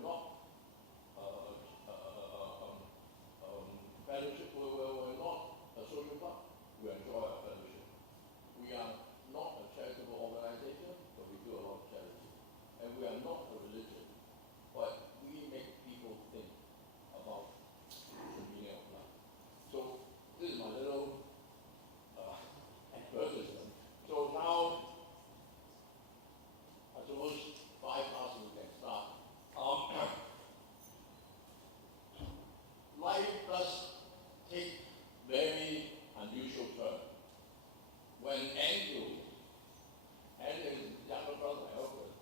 we're not fellowship, we're not a social club. We enjoy our fellowship. We are not a charitable organization, but we do a lot of charity. And we are not a religion, but we make people think about the meaning of life. So this is my little advertisement. So now, I suppose 5,000 we can start. Life does take very unusual turn. When Andrew and his younger brother, Albert,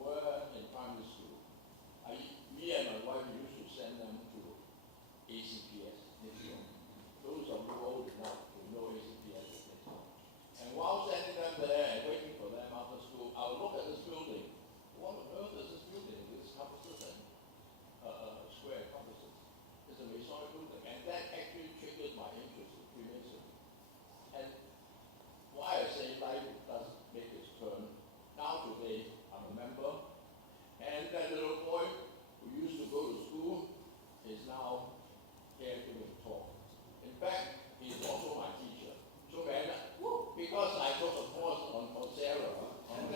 were in primary school, me and my wife used to send them to ACPS, those of you old enough to know ACPS. And while sending them there and waiting for them after school, I would look at this building. What on earth is this building? This campuses and square campuses. It's a Masonic building. And that actually triggered my interest in Freemasonry. And why I say life does make its turn. Now today, I'm a member. And that little boy who used to go to school is now here giving a talk. In fact, he's also my teacher. So man, because I took a course on Coursera, and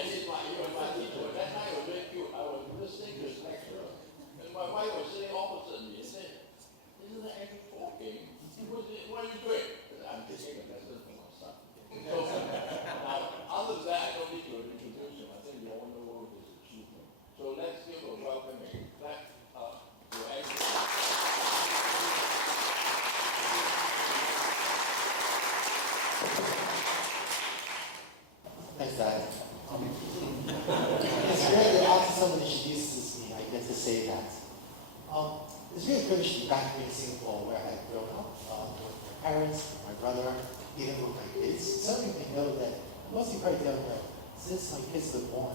he was my teacher. That night was very cute. I was listening to his lecture, and my wife was sitting opposite me and said, "Isn't that actually talking? What are you doing?" I'm taking a lesson for my son. So, now, other than that, I don't need to introduce him. I think you all know his achievement. So let's give a welcoming clap to Andrew. Thanks, Dad. It's really after someone introduces me, I get to say that. It's really a privilege to be back here in Singapore where I've grown up, with my parents, my brother, even with my kids. Some of you may know that, most of you probably don't know, since my kids were born,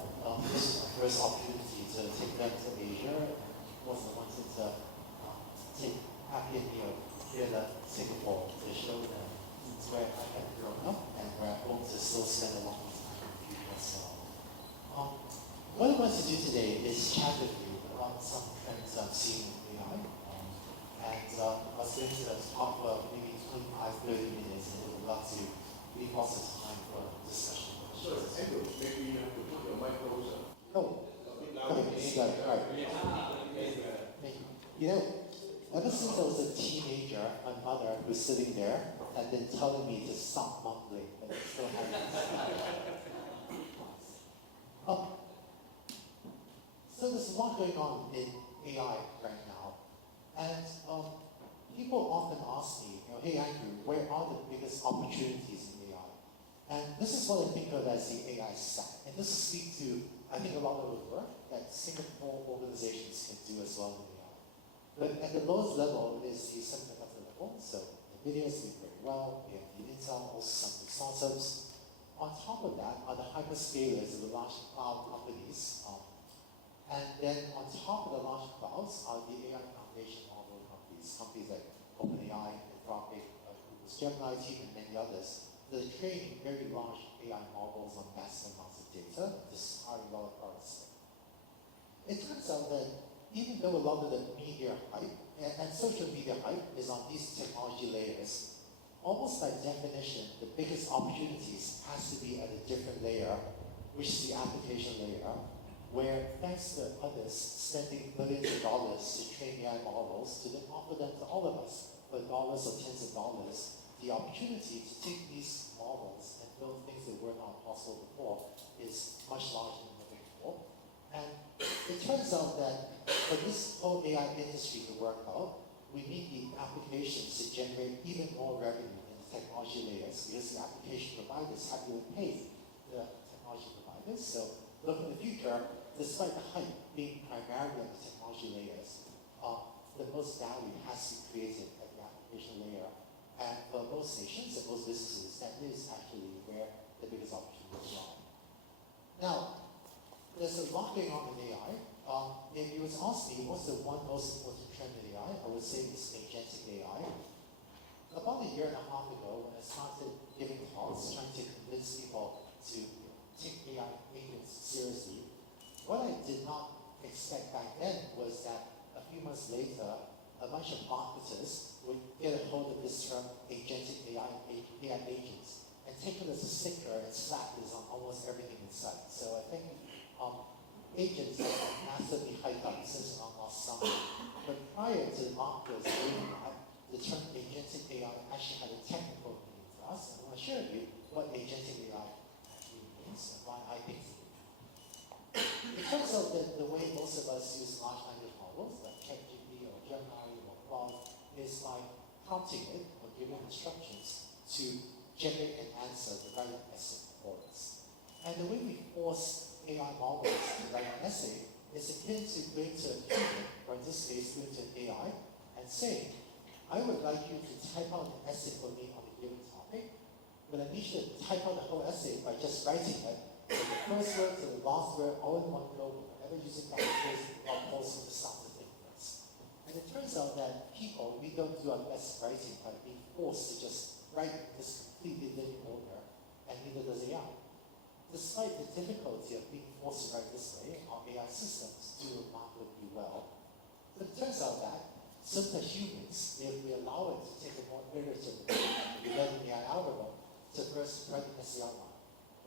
this was my first opportunity to take them to Asia. I also wanted to take happy and here to Singapore to show them it's where I have grown up and where I hope to still spend a lot of time in the future as well. What I want to do today is chat with you about some trends I'm seeing in AI. And I was going to talk for maybe 25-30 minutes, and I would love to leave lots of time for discussion. Sure, Andrew, maybe you have to put your mic closer. Oh, okay, got it, right. Thank you. You know, ever since I was a teenager, my mother, who's sitting there, had been telling me to stop mumbling, but I still haven't. So there's a lot going on in AI right now. And people often ask me, hey Andrew, where are the biggest opportunities in AI? And this is what I think of as the AI stack. And this will speak to, I think, a lot of the work that Singapore organizations can do as well in AI. But at the lowest level is the semiconductor level. So NVIDIA is doing very well, we have the Intel, also some of the startups. On top of that are the hyperscalers and the large cloud companies. And then on top of the large clouds are the AI foundation model companies like OpenAI, Anthropic, Google's Gemini team, and many others. They're training very large AI models on massive amounts of data, just hiring a lot of products. It turns out that even though a lot of the media hype and social media hype is on these technology layers, almost by definition, the biggest opportunities has to be at a different layer, which is the application layer, where thanks to others spending billions of dollars to train AI models, to then offer them to all of us for dollars or tens of dollars, the opportunity to take these models and build things that were not possible before is much larger than ever before. And it turns out that for this whole AI industry to work out, we need the applications to generate even more revenue in the technology layers, because the application providers have to pay the technology providers. So look in the future, despite the hype being primarily on the technology layers, the most value has to be created at the application layer. And for most nations and most businesses, that is actually where the biggest opportunities lie. Now, there's a lot going on in AI. If you was ask me what's the one most important trend in AI, I would say it's agentic AI. About a year and a half ago, when I started giving talks trying to convince people to take AI agents seriously, did not expect back then was that a few months later, a bunch of marketers would get a hold of this term agentic AI agents and take it as a sticker and slap this on almost everything in sight. So I think agents have been massively hyped up since around last summer. But prior to the marketers, the term agentic AI actually had a technical meaning for us. And I want to share with you what agentic AI actually means and why I think it means. In terms of the way most of us use large language models, like ChatGPT or Gemini or Claude, is by prompting it or giving instructions to generate an answer to write an essay for us. And the way we force AI models to write an essay is akin to going to a human, or in this case, going to an AI, and saying, I would like you to type out an essay for me on a given topic, but I need you to type out the whole essay by just writing it from the first word to the last word, all in one go, whenever using capitalization or also the sound of difference. And it turns out that people, we don't do our best writing by being forced to just write this completely linear order, and neither does AI. Despite the difficulty of being forced to write this way, our AI systems do remarkably well. But it turns out that simple humans, if we allow it to take a more iterative approach, we let the AI algorithm to first write an essay outline,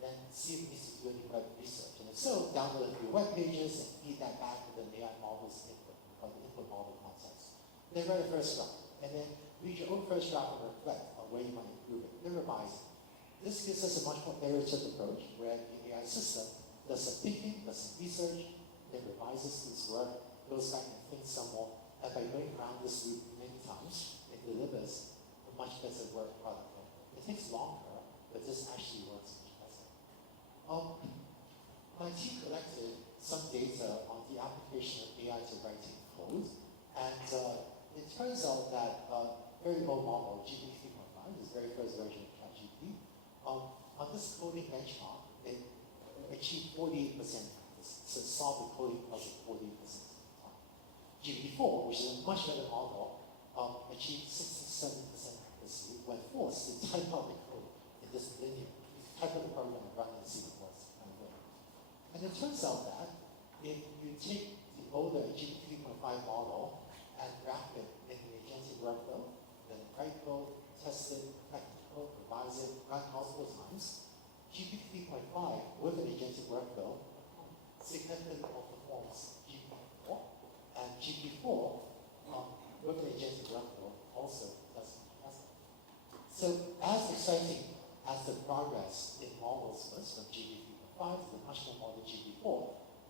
then see if it needs to do any web research. And if so, download a few web pages and feed that back with an AI model's input, called the input model context. Then write a first draft, and then read your own first draft and reflect on where you might improve it, then revise it. This gives us a much more iterative approach where the AI system does some thinking, does some research, then revises its work, goes back and thinks some more, and by going around this loop many times, it delivers a much better work product. It takes longer, but this actually works much better. My team collected some data on the application of AI to writing code, and it turns out that very low model, GPT 3.5, this very first version of ChatGPT, on this coding benchmark, it achieved 48% practice. So it solved the coding puzzle 48% of the time. GPT-4, which is a much better model, achieved 67% accuracy when forced to type out the code in this linear. You type out the program and run and see what works kind of way. And it turns out that if you take the older GPT 3.5 model and wrap it in an agentic workflow, then write code, test it, reflect the code, revise it, run multiple times, GPT 3.5 with an agentic workflow significantly outperforms GPT-4, and GPT-4 with an agentic workflow also does fantastic. So as exciting as the progress in models was from GPT-5 to the much more modern GPT-4,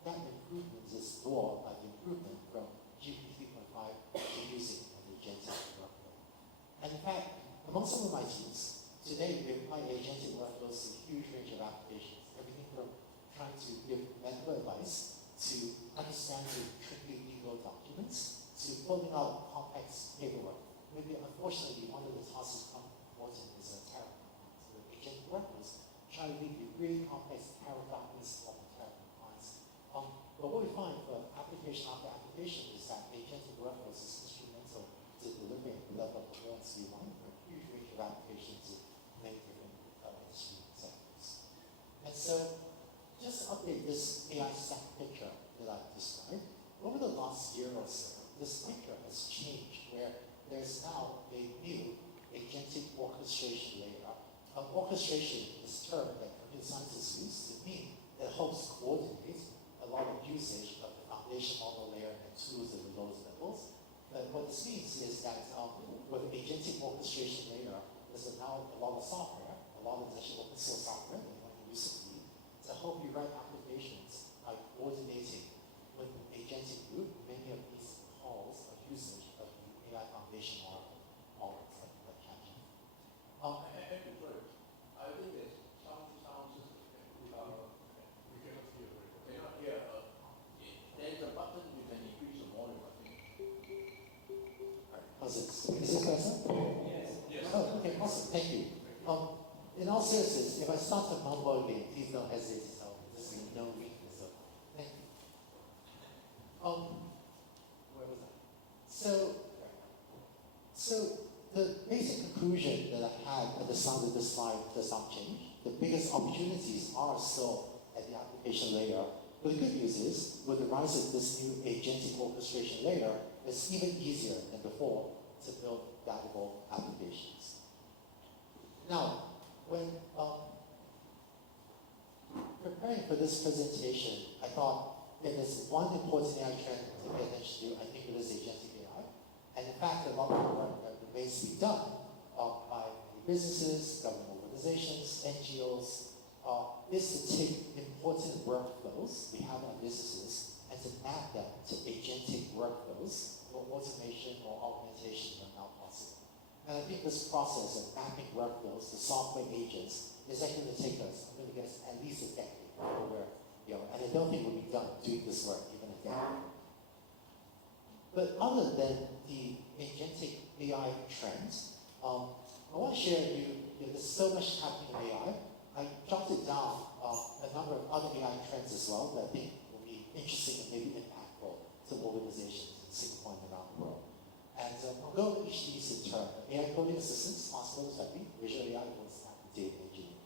that improvement is dwarfed by the improvement from GPT-3.5 to using an agentic workflow. And in fact, among some of my teams, today we apply agentic workflows to a huge range of applications, everything from trying to give medical advice to understanding tricky legal documents to building out complex paperwork. Maybe unfortunately one of the tasks that's important is a tariff compliance. So the agentic workflows try to lead you really complex tariff documents for tariff compliance. But what we find for application after application is that agentic workflows is instrumental to delivering the level of performance we want for a huge range of applications in many different industry sectors. And so, just to update this AI stack picture that I've described, over the last year or so, this picture has changed where there's now a new agentic orchestration layer. Orchestration is a term that computer scientists use to mean that it helps coordinate a lot of usage of the foundation model layer and tools at the lowest levels. But what this means is that with the agentic orchestration layer, there's now a lot of software, a lot of actually open source software that you can use to help you write applications by coordinating with the agentic group many of these calls of usage of the AI foundation models like ChatGPT. I think it sounds we cannot hear. There's a button you can increase the volume, I think. How's this? Is this better? Yes. Oh, okay, awesome. Thank you. In all seriousness, if I start to mumble again, please don't hesitate to tell me. This is no weakness. Thank you. Where was I? So the basic conclusion that I had at the start of this slide does not change. The biggest opportunities are still at the application layer, But the good news is, with the rise of this new agentic orchestration layer, it's even easier than before to build valuable applications. Now, when preparing for this presentation, I thought there is one important AI trend to pay attention to. I think it is agentic AI. And in fact, a lot of the work that remains to be done by businesses, government organizations, NGOs, is to take important workflows we have in our businesses and to map them to agentic workflows for automation or augmentation when not possible. And I think this process of mapping workflows to software agents is actually going to take us, I'm going to guess, at least a decade. And I don't think we'll be done doing this work even a decade. But other than the agentic AI trends, I want to share with you, there's so much happening in AI. I jotted down a number of other AI trends as well that I think will be interesting and maybe impactful to organizations in Singapore and around the world. And I'll go over each of these in turn. AI coding assistants, possible typing, visual AI, voice acting, data engineering.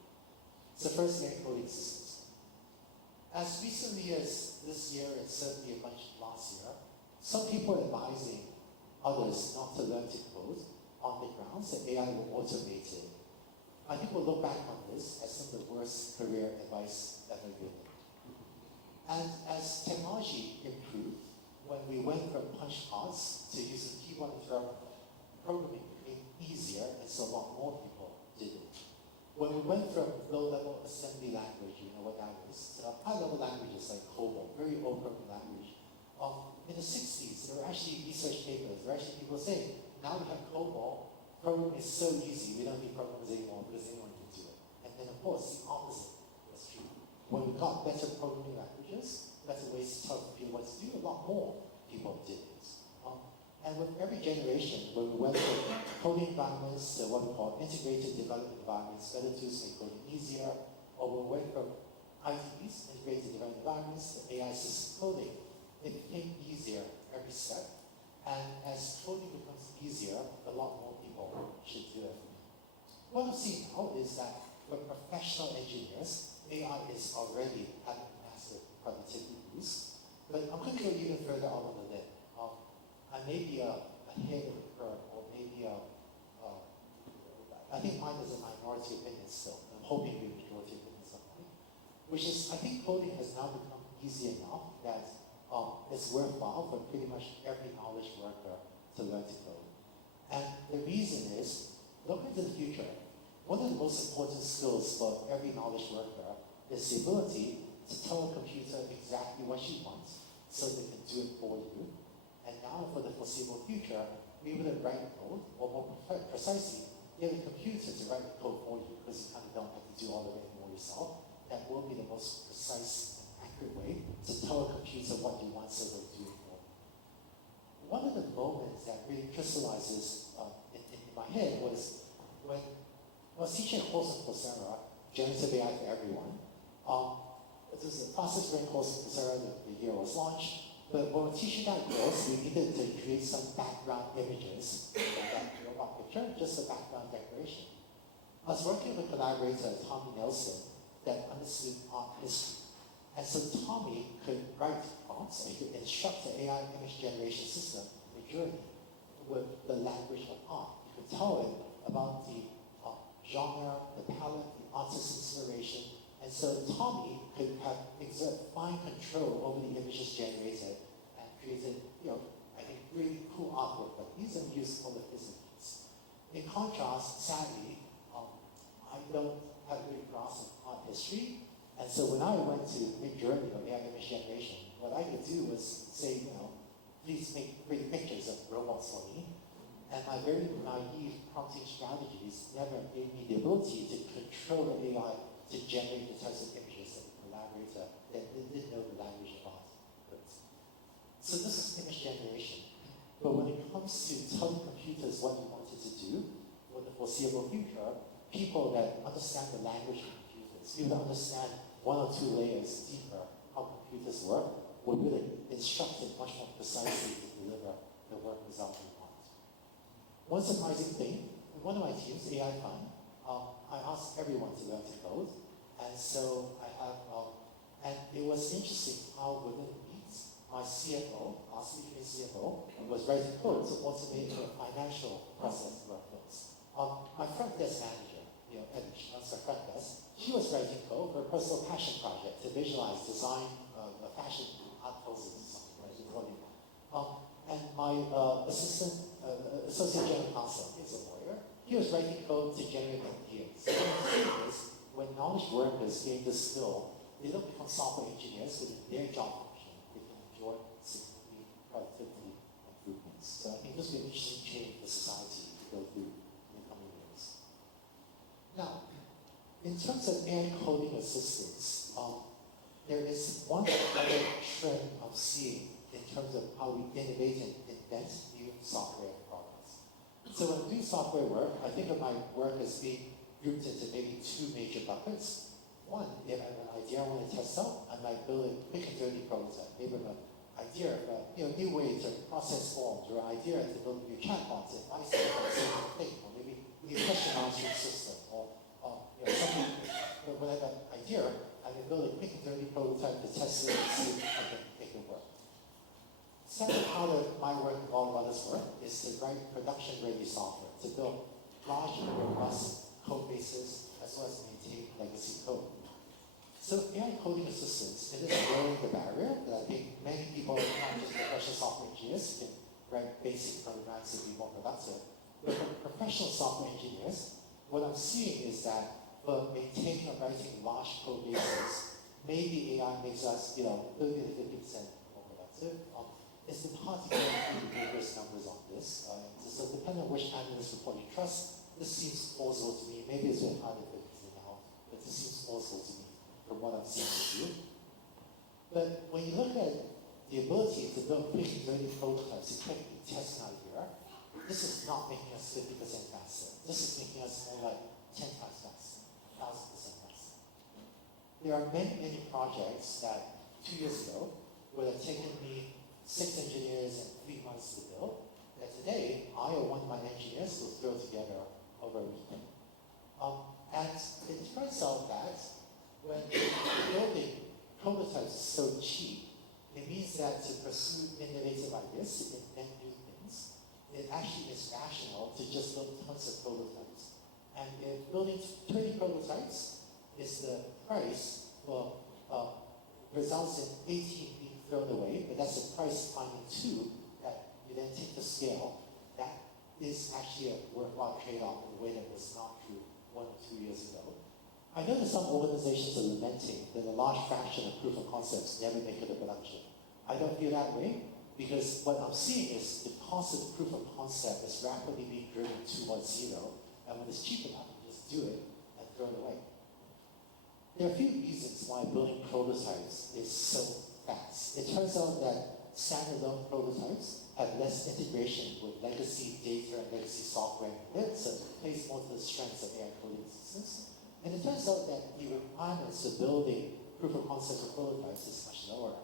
So first, AI coding assistants. As recently as this year and certainly a bunch last year, some people are advising others not to learn to code on the grounds that AI will automate it. I think we'll look back on this as some of the worst career advice ever given. And as technology improved, when we went from punch cards to using keyboard and terminal, programming became easier, and so a lot more people did it. When we went from low-level assembly language, you know what that is, to high-level languages like COBOL, very old programming language. In the 60s, there were actually research papers, there were actually people saying, now we have COBOL, programming is so easy, we don't need programmers anymore because anyone can do it. And then of course, the opposite was true. When we got better programming languages, better ways to tell people what to do, a lot more people did it. And with every generation, when we went from coding environments to what we call integrated development environments, better tools make coding easier, or we went from IDEs, integrated development environments, to AI-assisted coding, it became easier every step. And as coding becomes easier, a lot more people should do it. What I'm seeing now is that for professional engineers, AI is already having massive productivity boosts. But I'm going to go even further out on the limb. I may be ahead of the curve, or maybe I think mine is a minority opinion still. I'm hoping we're a majority opinion at some point. Which is, I think coding has now become easy enough that it's worthwhile for pretty much every knowledge worker to learn to code. And the reason is, look into the future. One of the most important skills for every knowledge worker is the ability to tell a computer exactly what you want so they can do it for you. And now for the foreseeable future, be able to write code, or more precisely, get a computer to write the code for you because you kind of don't have to do all of it anymore yourself. That will be the most precise and accurate way to tell a computer what you want so they'll do it for you. One of the moments that really crystallizes in my head was when I was teaching a course on Coursera, Generative AI for Everyone. It was the fastest growing course on Coursera the year it was launched. But when we're teaching that course, we needed to create some background images for that robot picture, just a background decoration. I was working with a collaborator, Tommy Nelson, that understood art history. And so Tommy could write prompts, and he could instruct the AI image generation system, the journey, with the language of art. He could tell it about the genre, the palette, the artist's inspiration. And so Tommy could exert fine control over the images generated and created, I think, really cool artwork like these and useful of his images. In contrast, sadly, I don't have a good grasp of art history. And so when I went to Midjourney or AI image generation, what I could do was say, please make pretty pictures of robots for me. And my very naive prompting strategies never gave me the ability to control the AI to generate the types of images that the collaborator that didn't know the language of art could. So this is image generation. But when it comes to telling computers what you wanted to do for the foreseeable future, people that understand the language of computers, people that understand one or two layers deeper how computers work, will really instruct it much more precisely to deliver the work result we want. One surprising thing, in one of my teams, AI Fund, I asked everyone to learn to code. And so I have And it was interesting how within weeks, my CFO, our CFO, was writing code to automate her financial process workflows. My front desk manager, Eddie, she runs her front desk, she was writing code for a personal passion project to visualize, design fashion art poses or something, right? And my associate general counsel is a lawyer. He was writing code to generate ideas. So what I'm saying is, when knowledge workers gain this skill, they don't become software engineers within their job function. They can enjoy significant productivity improvements. So I think this will be an interesting change for society to go through in the coming years. Now, in terms of AI coding assistance, there is one other trend I'm seeing in terms of how we innovate and invent new software products. So when I do software work, I think of my work as being grouped into maybe two major buckets. One, if I have an idea I want to test out, I might build a quick and dirty prototype. Maybe an idea of a new way to process forms, or an idea to build a new chatbot, advice on a certain thing, or maybe a new question answering system, or something. But when I have an idea, I can build a quick and dirty prototype to test it and see if I can make it work. Second part of my work and all of others' work is to write production-ready software, to build large and robust code bases, as well as maintain legacy code. So AI coding assistance, it is lowering the barrier that I think many people, not just professional software engineers, can write basic programs and be more productive. But for professional software engineers, what I'm seeing is that for maintaining or writing large code bases, maybe AI makes us, 30 to 50% more productive. It's been hard to get really rigorous numbers on this. So depending on which analyst report you trust, this seems plausible to me. Maybe it's been harder to now, but this seems plausible to me from what I'm seeing with you. But when you look at the ability to build quick and dirty prototypes, to quickly test an idea, this is not making us 50% faster. This is making us more like 10 times faster, 1,000% faster. There are many, many projects that 2 years ago would have taken me 6 engineers and 3 months to build, that today I or one of my engineers will throw together over a weekend. And it turns out that when building prototypes is so cheap, it means that to pursue innovative ideas, to invent new things, it actually is rational to just build tons of prototypes. And if building 20 prototypes is the price for results in 18 being thrown away, but that's the price finding 2 that you then take to scale, that is actually a worthwhile trade-off in a way that was not true 1 or 2 years ago. I know that some organizations are lamenting that a large fraction of proof of concepts never make it to production. I don't feel that way, because what I'm seeing is the cost of proof of concept is rapidly being driven towards zero, and when it's cheap enough, you just do it and throw it away. There are a few reasons why building prototypes is so fast. It turns out that standalone prototypes have less integration with legacy data and legacy software, so it plays more to the strengths of AI coding assistance. And it turns out that the requirements for building proof of concept of prototypes is much lower.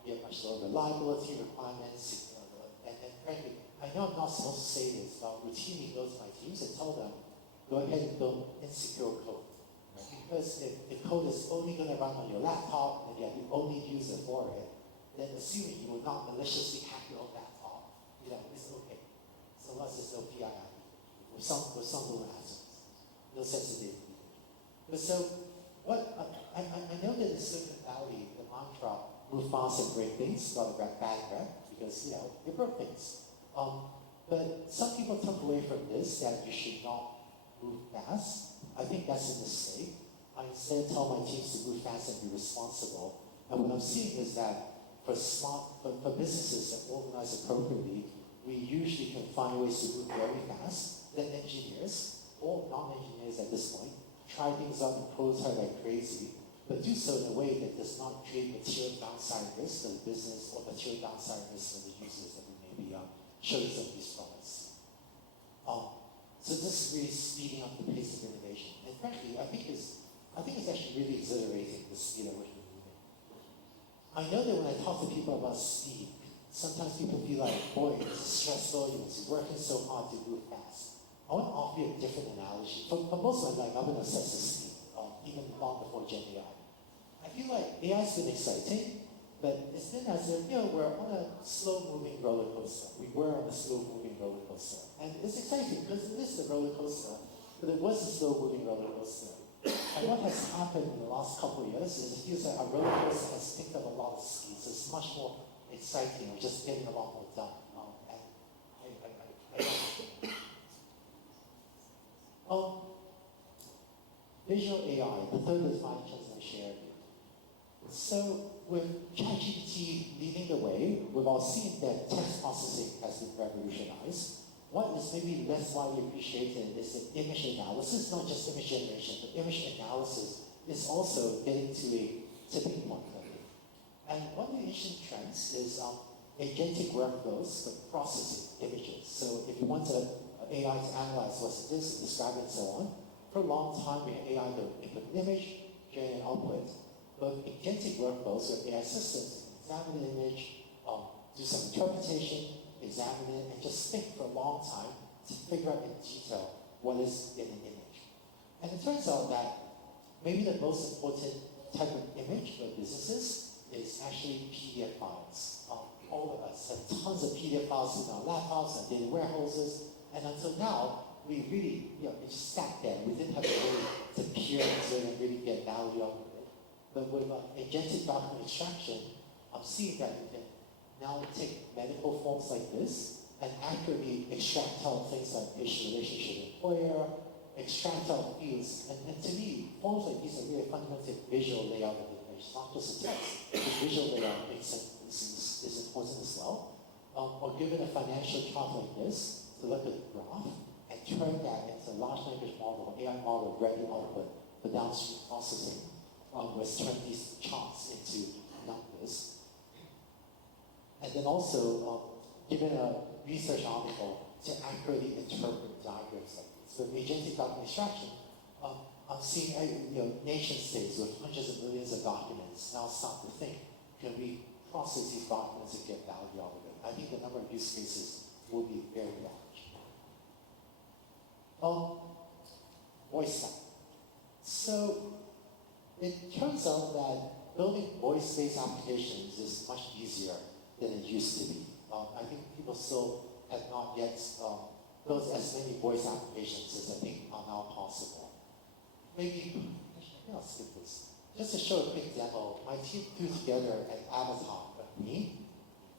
You have much lower reliability requirements, and frankly, I know I'm not supposed to say this, but I routinely go to my teams and tell them, go ahead and build insecure code. Right? Because if the code is only going to run on your laptop and you're the only user for it, then assuming you will not maliciously hack your own laptop, it's okay. So long as there's no PII, with some little assets, no sensitivity. But so, I know that in Silicon Valley, the mantra, move fast and break things, got a bad rep, because, they broke things. But some people took away from this that you should not move fast. I think that's a mistake. I instead tell my teams to move fast and be responsible. And what I'm seeing is that for businesses that organize appropriately, we usually can find ways to move very fast. Then engineers, or non-engineers at this point, try things out and prototype like crazy, but do so in a way that does not create material downside risk to the business or material downside risk for the users that we may be showing some of these products. So this is really speeding up the pace of innovation. And frankly, I think it's actually really exhilarating, the speed at which we're moving. I know that when I talk to people about speed, sometimes people feel like, boy, it's stressful, you're working so hard to move fast. I want to offer you a different analogy. For most of my life, I've been obsessed with speed, even long before Gen AI. I feel like AI's been exciting, but it's been as if, we're on a slow-moving roller coaster. We were on a slow-moving roller coaster. And it's exciting because it is a roller coaster, but it was a slow-moving roller coaster. And what has happened in the last couple of years is it feels like our roller coaster has picked up a lot of speed. So it's much more exciting. We're just getting a lot more done. Visual AI, the third advantage I shared. So with ChatGPT leading the way, we've all seen that text processing has been revolutionized. What is maybe less widely appreciated is that image analysis, not just image generation, but image analysis is also getting to a tipping point. And one of the interesting trends is agentic workflows for processing images. So if you want AI to analyze what's this, describe it, and so on, for a long time we had AI to input an image, generate an output. But agentic workflows where AI systems examine the image, do some interpretation, examine it, and just think for a long time to figure out in detail what is in an image. And it turns out that maybe the most important type of image for businesses is actually PDF files. All of us have tons of PDF files in our laptops and data warehouses, and until now, we really, it just sat there. We didn't have a way to peer into it and really get value out of it. But with agentic document extraction, I'm seeing that you can now take medical forms like this and accurately extract out things like patient relationship employer, extract out fields. And to me, forms like these are really a fundamental visual layout of the image, not just a text. The visual layout is important as well. Or given a financial chart like this, to look at the graph and turn that into a large language model, AI model, ready output for downstream processing. Was turn these charts into numbers. And then also, given a research article to accurately interpret diagrams like this. So agentic document extraction, I'm seeing nation states with hundreds of millions of documents now start to think, can we process these documents and get value out of it? I think the number of use cases will be very large. Voice stack. So it turns out that building voice-based applications is much easier than it used to be. I think people still have not yet built as many voice applications as I think are now possible. Maybe I'll skip this. Just to show a quick demo, my team threw together an avatar of me.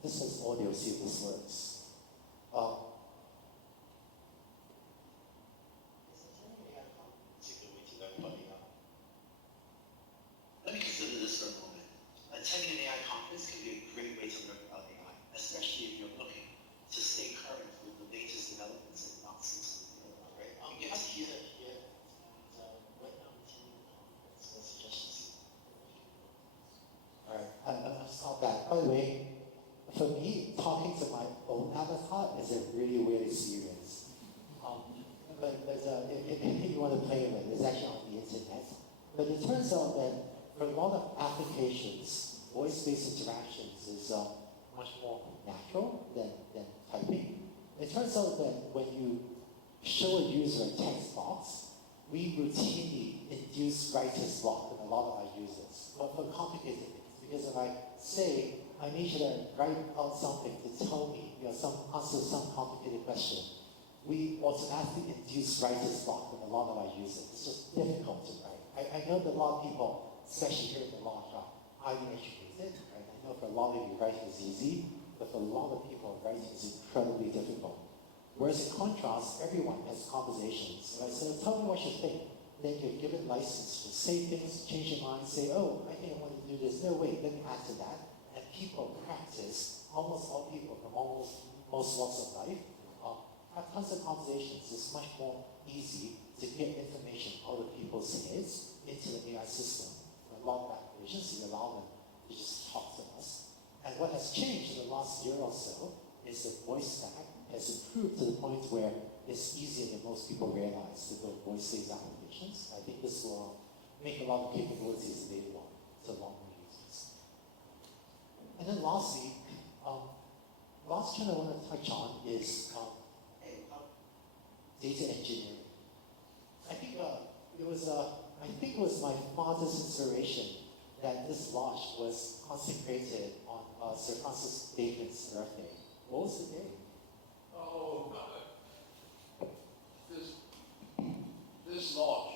This is audio, see if this works. Let me consider this for a moment. Attending an AI conference can be a great way to learn about AI, especially if you're looking to stay current with the latest developments and nonsense. Right? Yes, here, right now, attending the conference. What suggestions? All right, I'll stop that. By the way, for me, talking to my own avatar is a really weird experience. But if you want to play with it, it's actually on the internet. But it turns out that for a lot of applications, voice-based interactions is much more natural than typing. It turns out that when you show a user a text box, we routinely induce writer's block in a lot of our users, but for complicated things. Because if I say, I need you to write out something to tell me, answer some complicated question, we automatically induce writer's block with a lot of our users. It's just difficult to write. I know that a lot of people, especially here in the Lodge, are highly educated. Right? I know for a lot of you, writing is easy, but for a lot of people, writing is incredibly difficult. Whereas in contrast, everyone has conversations. So I say, tell me what you think. Then you're given license to say things, change your mind, say, oh, I think I want to do this. No, wait, let me add to that. And people practice, almost all people from most walks of life, have tons of conversations. It's much more easy to get information out of people's heads into the AI system. For a lot of applications, you allow them to just talk to us. And what has changed in the last year or so is the voice stack has improved to the point where it's easier than most people realize to build voice-based applications. I think this will make a lot of capabilities available to a lot more users. And then lastly, last trend I want to touch on is data engineering. I think it was my father's inspiration that this lodge was consecrated on Sir Francis Bacon's birthday. What was the day? Oh, this lodge,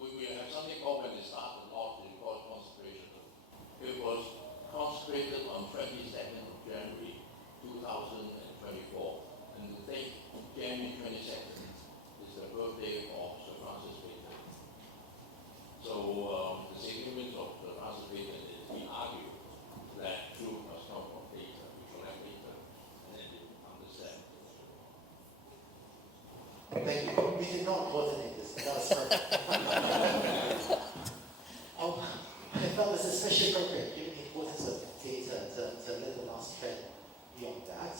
we have something called when they start the lodge, they call it consecration. It was consecrated on 22nd of January 2024, and the date, January 22nd, is the birthday of Sir Francis Bacon. So the significance of Sir Francis Bacon is we argue that truth must come from data, we collect data, and then you understand. Thank you. We did not coordinate this, but that was perfect. I felt this especially appropriate given the importance of data to let the last trend beyond that.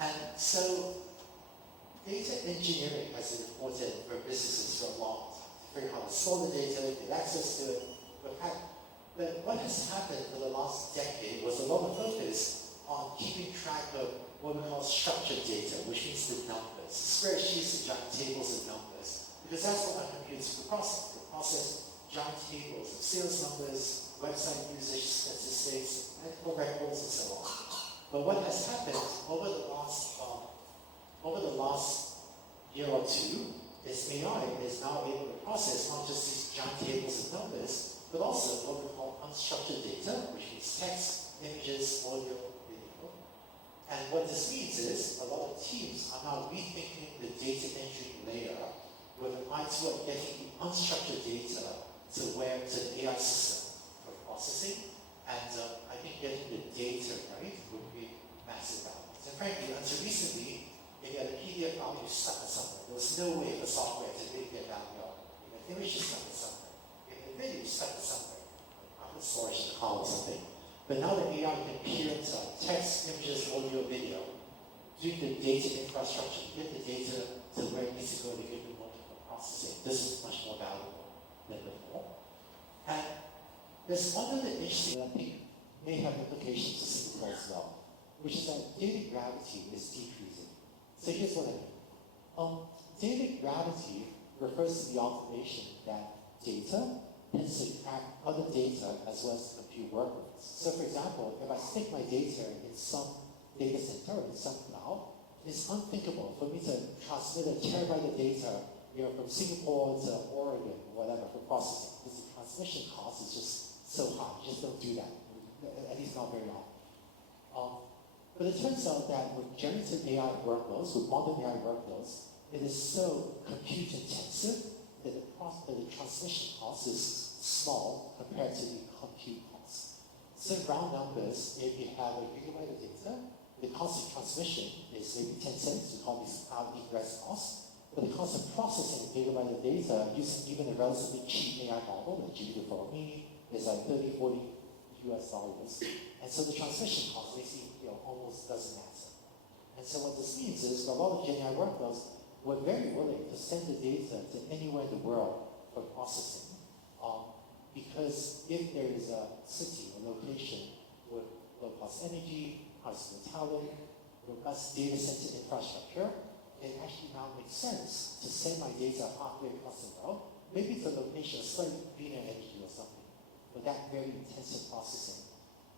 And so data engineering has been important for businesses for a long time. Figure out how to store the data, get access to it. But what has happened for the last decade was a lot of focus on keeping track of what we call structured data, which means the numbers, spreadsheets and giant tables of numbers, because that's what our computers will process. They process giant tables of sales numbers, website usage statistics, medical records, and so on. But what has happened over the last year or two is AI is now able to process not just these giant tables of numbers, but also what we call unstructured data, which means text, images, audio, video. And what this means is a lot of teams are now rethinking the data entry layer with an eye toward getting the unstructured data to the AI system for processing. And I think getting the data right would be massive value. And frankly, until recently, if you had a PDF file, you stuck it somewhere. There was no way for software to really get value out of it. If an image, you stuck it somewhere. If a video, you stuck it somewhere. Like storage in the cloud or something. But now that AI can peer into text, images, audio, video, do the data infrastructure, get the data to where it needs to go to give you multiple processing. This is much more valuable than before. And there's one other interesting that I think may have implications to Singapore as well, which is that data gravity is decreasing. So here's what I mean. Data gravity refers to the observation that data tends to track other data as well as compute workloads. So for example, if I stick my data in some data center or in some cloud, it's unthinkable for me to transmit a terabyte of data from Singapore to Oregon or whatever for processing, because the transmission cost is just so high. You just don't do that, at least not very often. But it turns out that with generative AI workloads, with modern AI workloads, it is so compute intensive that the transmission cost is small compared to the compute cost. So in round numbers, if you have a gigabyte of data, the cost of transmission is maybe 10 cents. We call these cloud egress costs. But the cost of processing a gigabyte of data using even a relatively cheap AI model like GPT-4 is like 30, 40 US dollars. And so the transmission cost basically almost doesn't matter. And so what this means is a lot of GenAI workloads were very willing to send the data to anywhere in the world for processing. Because if there is a city, a location with low-cost energy, hospitality, robust data center infrastructure, it actually now makes sense to send my data halfway across the world, maybe to a location of slightly greener energy or something, but that very intensive processing.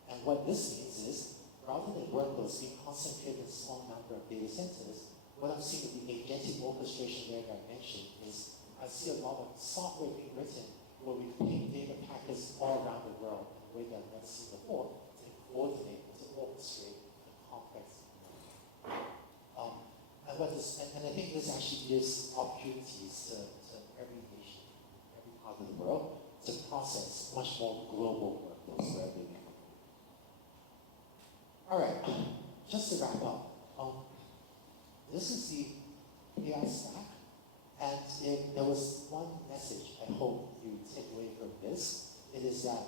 And what this means is, rather than workloads being concentrated in a small number of data centers, what I'm seeing with the agentic orchestration layer that I mentioned is I see a lot of software being written where we ping data packets all around the world in a way that I've never seen before to coordinate, to orchestrate the complex. And I think this actually gives opportunities to every nation, every part of the world, to process much more global workloads wherever they go. All right, just to wrap up, this is the AI stack, and if there was one message I hope you take away from this, it is that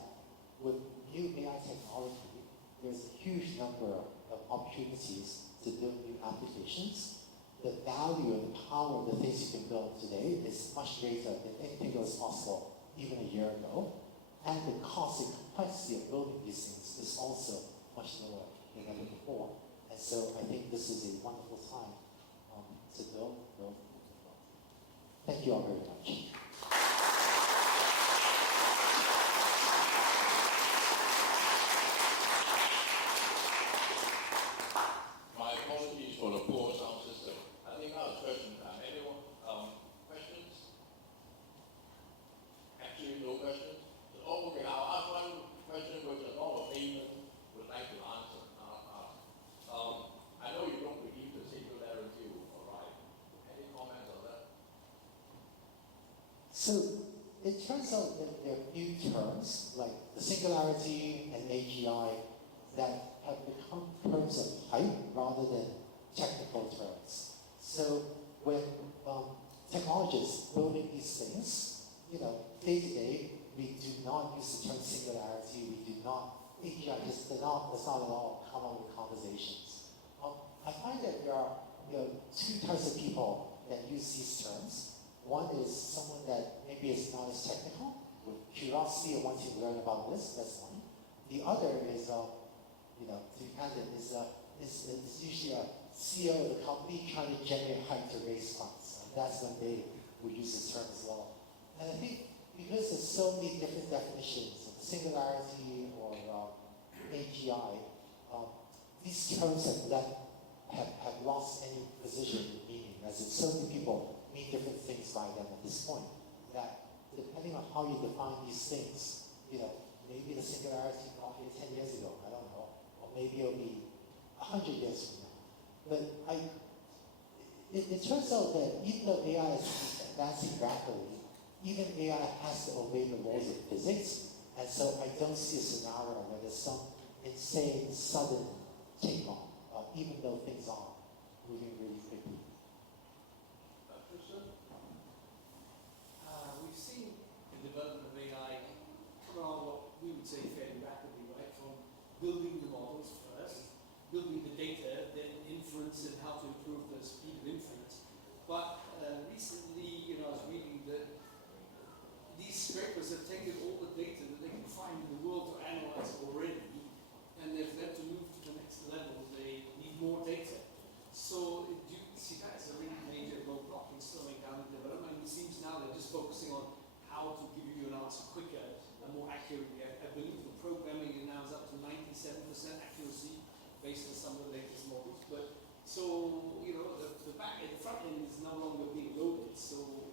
with new AI technology, there's a huge number of opportunities to build new applications. The value and the power of the things you can build today is much greater than anything that was possible even a year ago. And the cost and complexity of building these things is also much lower than ever before. And so I think this is a wonderful time to build. Thank you all very much. So it turns out that there are new terms like the singularity and AGI that have become terms of hype rather than technical terms. So when technologists building these things, day to day, we do not use the term singularity, we do not, AGI just does not at all come up with conversations. I find that there are two types of people that use these terms. One is someone that maybe is not as technical, with curiosity and wanting to learn about this, that's one. The other is, to be candid, is usually a CEO of the company trying to generate hype to raise funds. And that's when they would use this term as well. And I think because there's so many different definitions of singularity or AGI, these terms have lost any position in meaning, as in so many people mean different things by them at this point, that depending on how you define these things, maybe the singularity got here 10 years ago, I don't know, or maybe it'll be 100 years from now. But it turns out that even though AI is advancing rapidly, even AI has to obey the laws of physics, and so I don't see a scenario where there's some insane, sudden take-on, even though things are moving really quickly. We've seen the development of AI come along what we would say fairly rapidly, right? From building the models first, building the data, then inference and how to improve the speed of inference. But recently, I was reading that these scrapers have taken all the data that they can find in the world to analyze already, and if they're to move to the next level, they need more data. So do you see that as a really major roadblock in slowing down the development? It seems now they're just focusing on how to give you an answer quicker and more accurately. I believe the programming now is up to 97% accuracy based on some of the latest models. But so, the front end is no longer being loaded. So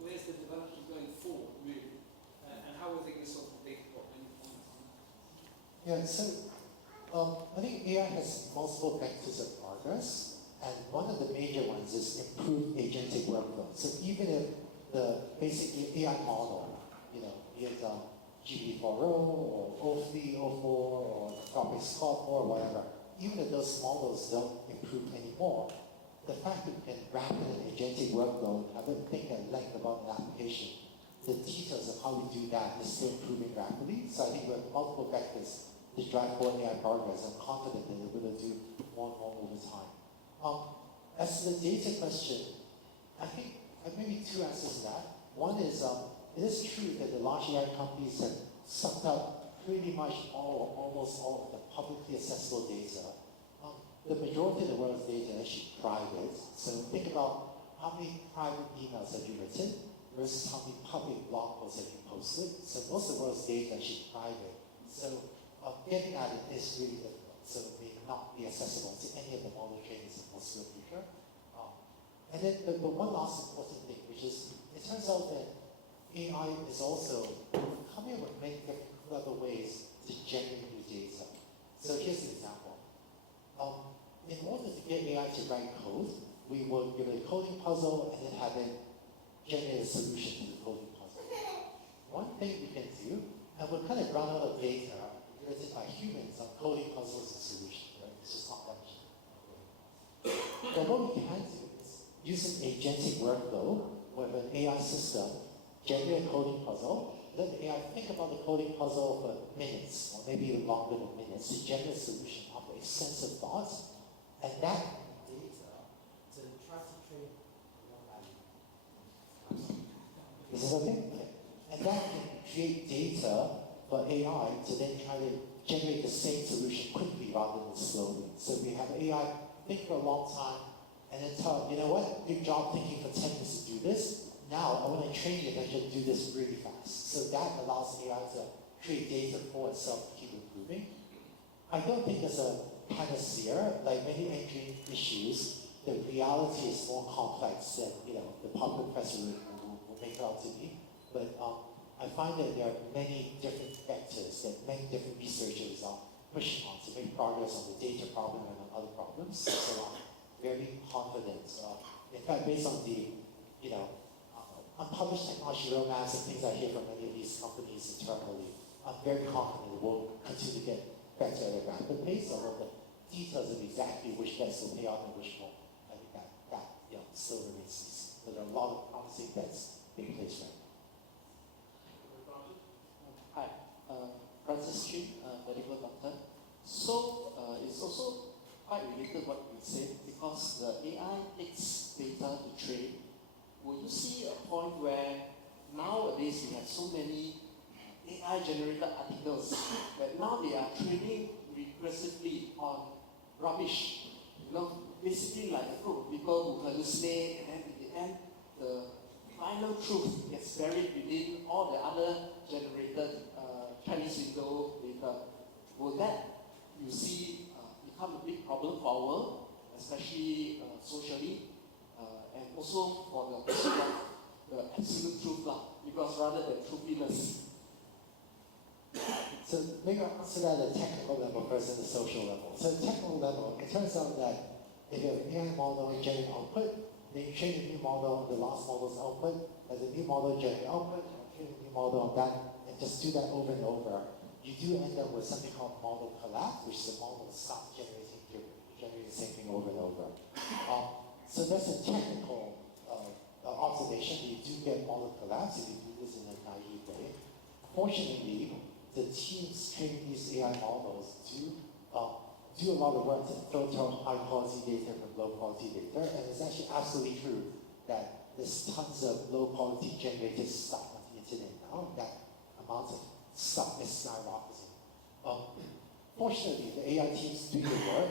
where's the development going forward, really? And how are they going to solve the data problem? Yeah, so I think AI has multiple vectors of progress, and one of the major ones is improved agentic workflow. So even if the basic AI model, be it GPT-4o or O3, O4, or Anthropic Claude or whatever, even if those models don't improve anymore, the fact that we can rapid an agentic workload, have it think at length about an application, the details of how we do that is still improving rapidly. So I think we have multiple vectors to drive forward AI progress. I'm confident that we're going to do more and more over time. As to the data question, I think maybe two answers to that. One is, it is true that the large AI companies have sucked up pretty much almost all of the publicly accessible data. The majority of the world's data is actually private. So think about how many private emails have you written versus how many public blog posts have you posted. So most of the world's data is actually private. So getting at it is really difficult. So it may not be accessible to any of the model trainings in the foreseeable future. And then the one last important thing, which is, it turns out that AI is also coming up with many different clever ways to generate new data. So here's an example. In order to get AI to write code, we would give it a coding puzzle and then have it generate a solution to the coding puzzle. One thing we can do, and we're kind of run out of data written by humans on coding puzzles and solutions, right? It's just not much. But what we can do is use an agentic workflow where an AI system generate a coding puzzle, let the AI think about the coding puzzle for minutes, or maybe even longer than minutes, to generate a solution after extensive thoughts, and that data to try to train This is okay? And that can create data for AI to then try to generate the same solution quickly rather than slowly. So we have AI think for a long time and then tell, you know what, good job thinking for 10 minutes to do this. Now I want to train you that you do this really fast. So that allows AI to create data for itself to keep improving. I don't think there's a panacea. Like many engineering issues, the reality is more complex than the public press will make it out to be. But I find that there are many different vectors that many different researchers are pushing on to make progress on the data problem and on other problems. So I'm very confident. In fact, based on the unpublished technology roadmaps and things I hear from many of these companies internally, I'm very confident it will continue to get better at a rapid pace, although the details of exactly which bets will pay off and which won't, I think that still remains to be seen. But there are a lot of promising bets being placed right now. Hi, Francis Chin, medical doctor. So it's also quite related to what you said because the AI takes data to train. Will you see a point where nowadays we have so many AI generated articles that now they are training recursively on rubbish? Basically like a group of people who hallucinate, and then in the end, the final truth gets buried within all the other generated Chinese window data. Will that, you see, become a big problem for our world, especially socially, and also for the pursuit of the absolute truth, because rather than truthiness? So maybe I'll answer that at a technical level first and the social level. So at the technical level, it turns out that if you have an AI model and generate output, then you train a new model on the last model's output, as a new model generate output, train a new model on that, and just do that over and over. You do end up with something called model collapse, which is a model that stops generating the same thing over and over. So that's a technical observation. You do get model collapse if you do this in a naive way. Fortunately, the teams training these AI models do a lot of work to filter high quality data from low quality data, and it's actually absolutely true that there's tons of low quality generated stuff on the internet now. That amount of stuff is skyrocketing. Fortunately, the AI teams doing the work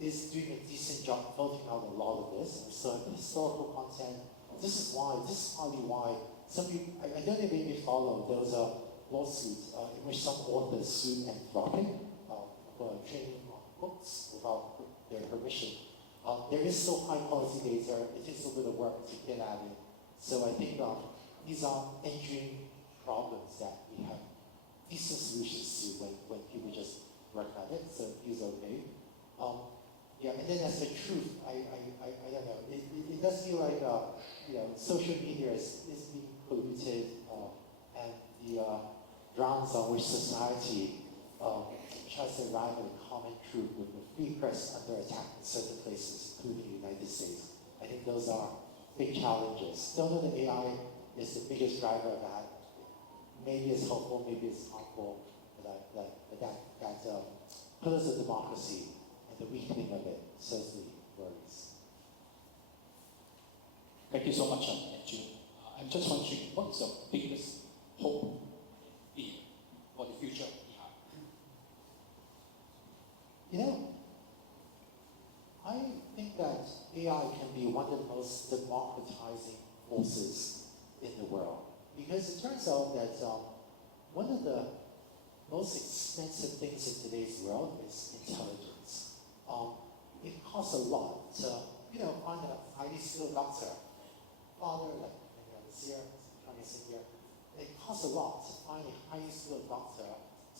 is doing a decent job filtering out a lot of this. And so the historical content, this is partly why some people, I don't even maybe follow, there was a lawsuit in which some authors sued Anthropic for training on books without their permission. There is still high quality data, it takes a little bit of work to get at it. So I think these are engineering problems that we have decent solutions to when people just work at it, so it feels okay. And then as the truth, I don't know, it does feel like social media is being polluted, and the grounds on which society tries to arrive at a common truth with the free press under attack in certain places, including the United States. I think those are big challenges. Don't know that AI is the biggest driver of that. Maybe it's helpful, maybe it's harmful, but that pillars of democracy and the weakening of it certainly worries. Thank you so much, Andrew. I'm just wondering, what is your biggest hope for the future of AI? I think that AI can be one of the most democratizing forces in the world. Because it turns out that one of the most expensive things in today's world is intelligence. It costs a lot to, find a highly skilled doctor. Father, like many others here, here. It costs a lot to find a highly skilled doctor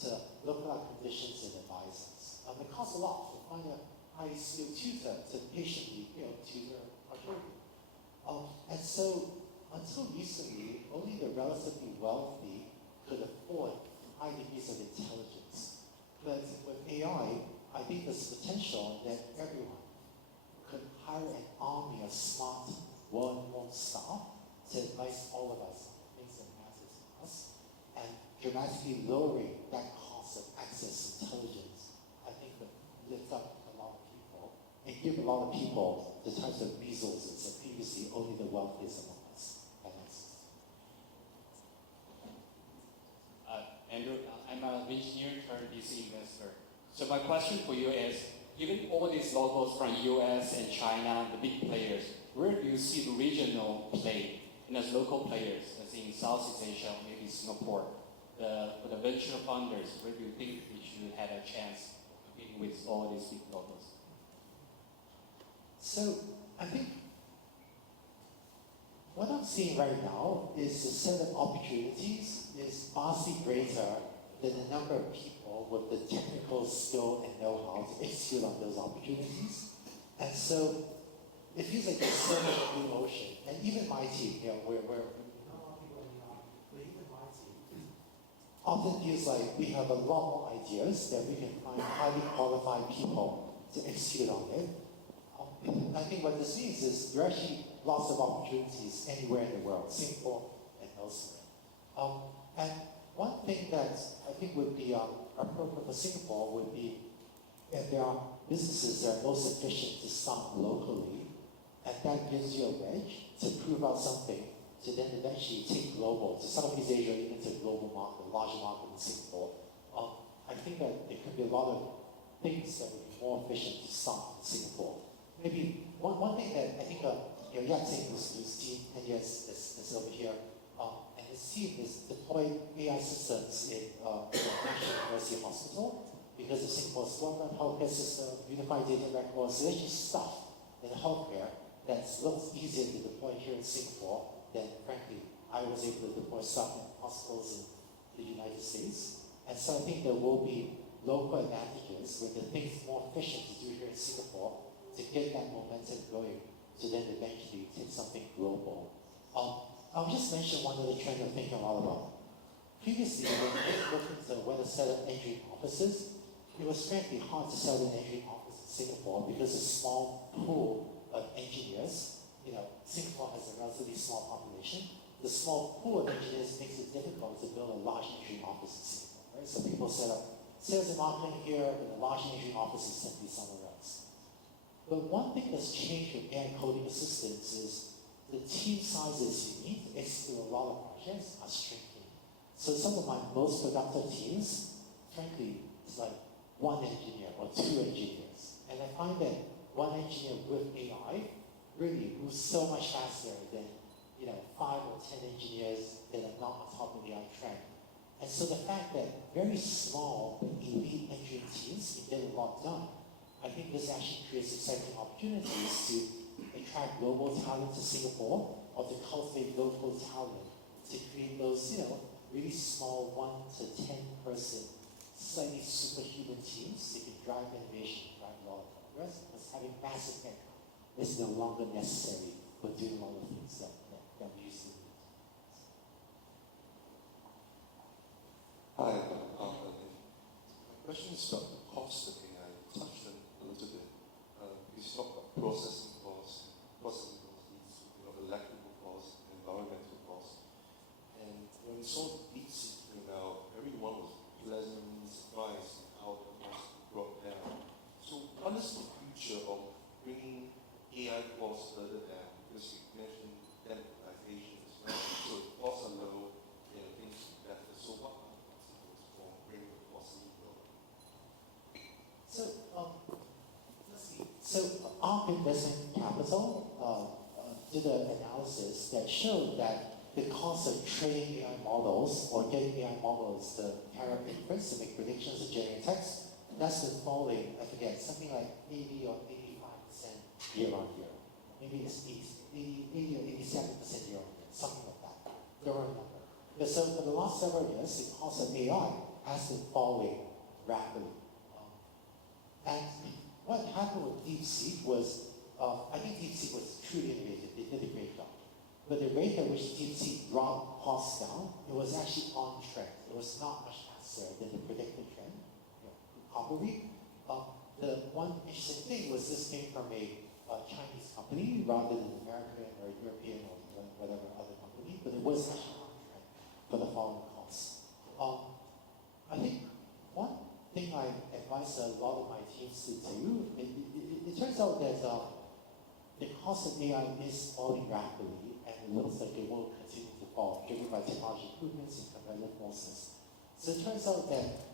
to look at our conditions and advise us. It costs a lot to find a highly skilled tutor to patiently, tutor our children. And so, until recently, only the relatively wealthy could afford high degrees of intelligence. But with AI, I think there's potential that everyone could hire an army of smart, well-informed staff to advise all of us on things that matter to us, and dramatically lowering that cost of access to intelligence, I think would lift up a lot of people and give a lot of people the types of resources that previously only the wealthiest among us had access to. Andrew, I'm an engineer turned VC investor. So my question for you is, given all these logos from US and China, the big players, where do you see the regional play and as local players, as in Southeast Asia, maybe Singapore? For the venture funders, where do you think we should have a chance competing with all these big logos? So I think what I'm seeing right now is the set of opportunities is vastly greater than the number of people with the technical skill and know-how to execute on those opportunities. And so it feels like there's so much blue ocean. And even my team, we're often feels like we have a lot more ideas that we can find highly qualified people to execute on it. I think what this means is there are actually lots of opportunities anywhere in the world, Singapore and elsewhere. And one thing that I think would be appropriate for Singapore would be if there are businesses that are most efficient to start locally, and that gives you a wedge to prove out something, to then eventually take global, to Southeast Asia, even to a global market, a larger market in Singapore. I think that there could be a lot of things that would be more efficient to start in Singapore. Maybe one thing that I think Yap Sing, whose team 10 years is over here, and his team is deployed AI systems in the National University Hospital because of Singapore's government healthcare system, unified data records, there's actually stuff in healthcare that looks easier to deploy here in Singapore than, frankly, I was able to deploy stuff in hospitals in the United States. And so I think there will be local advantages where the things more efficient to do here in Singapore to get that momentum going to then eventually take something global. I'll just mention one other trend I'm thinking a lot about. Previously, when we looked into where to set up engineering offices, it was frankly hard to set up an engineering office in Singapore because of a small pool of engineers. Singapore has a relatively small population. The small pool of engineers makes it difficult to build a large engineering office in Singapore, right? So people set up sales and marketing here, and a large engineering office is simply somewhere else. But one thing that's changed with AI coding assistance is the team sizes you need to execute a lot of projects are shrinking. So some of my most productive teams, frankly, it's like one engineer or two engineers. And I find that one engineer with AI really moves so much faster than 5 or 10 engineers that are not on top of the AI trend. And so the fact that very small but elite engineering teams can get a lot done, I think this actually creates exciting opportunities to attract global talent to Singapore or to cultivate local talent to create those, really small 1 to 10 person, slightly superhuman teams that can drive innovation, drive a lot of progress, because having massive headcount is no longer necessary for doing all the things that we used to do. Hi, my question is about the cost of AI. You touched on it a little bit. You talked about processing costs. Processing costs needs electrical costs, environmental costs. And when we saw DeepSeek came out, everyone was pleasantly surprised at how the costs were brought down. So what is the future of bringing AI costs further down? Because you mentioned democratization as well. So if costs are low, things are better. So what are the obstacles for bringing the costs low? So ARC Investment Capital did an analysis that showed that the cost of training AI models or getting AI models to carry out inference to make predictions or generate text, that's been falling, I forget, something like 80 or 85% year on year. Maybe it's 80 or 87% year on year, something like that. Don't remember. But so for the last several years, the cost of AI has been falling rapidly. And what happened with DeepSeek was, I think DeepSeek was truly innovative. They did a great job. But the rate at which DeepSeek brought costs down, it was actually on trend. It was not much faster than the predicted trend. Probably. The one interesting thing was this came from a Chinese company rather than an American or European or whatever other company, but it was actually on trend for the following costs. I think one thing I advise a lot of my teams to do, it turns out that the cost of AI is falling rapidly, and it looks like it will continue to fall, driven by technology improvements and competitive forces. So it turns out that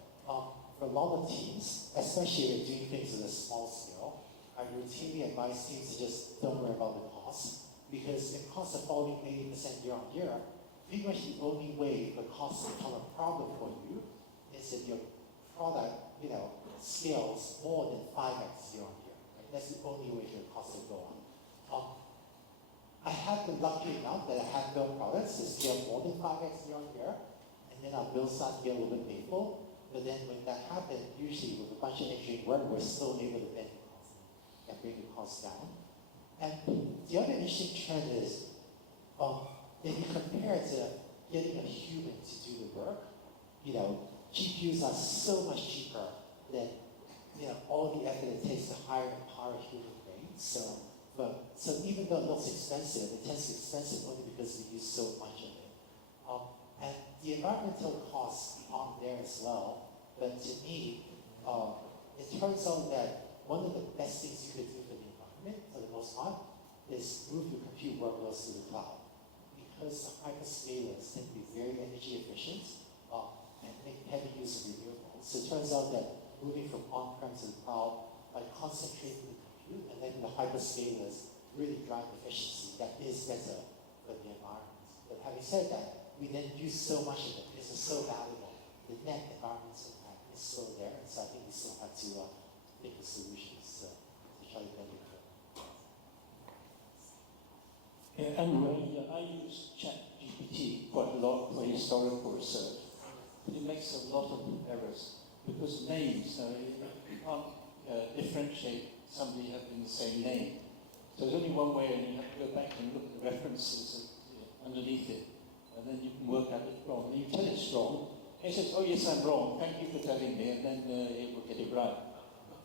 for a lot of teams, especially if you're doing things at a small scale, I routinely advise teams to just don't worry about the cost, because if costs are falling 80% year on year, pretty much the only way for costs to become a problem for you is if your product, scales more than 5x year on year. Right? That's the only way for the cost to go on. I have been lucky enough that I have built products that scale more than 5x year on year, and then our bills start to get a little bit painful. But then when that happened, usually with a bunch of engineering work, we're still able to bend the cost and bring the cost down. And the other interesting trend is, if you compare it to getting a human to do the work, GPUs are so much cheaper than all the effort it takes to hire and power human brains. So even though it looks expensive, it tends to be expensive only because we use so much of it. And the environmental costs aren't there as well. But to me, it turns out that one of the best things you could do for the environment, for the most part, is move your compute workloads to the cloud. Because the hyperscalers tend to be very energy efficient and make heavy use of renewables. So it turns out that moving from on-prem to the cloud by concentrating the compute and then the hyperscalers really drive efficiency, that is better for the environment. But having said that, we then use so much of it because it's so valuable. The net environmental impact is still there, and so I think we still have to think of solutions to try to benefit. I use ChatGPT quite a lot for historical research. But it makes a lot of errors because names, you can't differentiate somebody having the same name. So there's only one way, and you have to go back and look at the references underneath it, and then you can work out it's wrong. And you tell it's wrong, and it says, "Oh yes, I'm wrong. Thank you for telling me," and then it will get it right.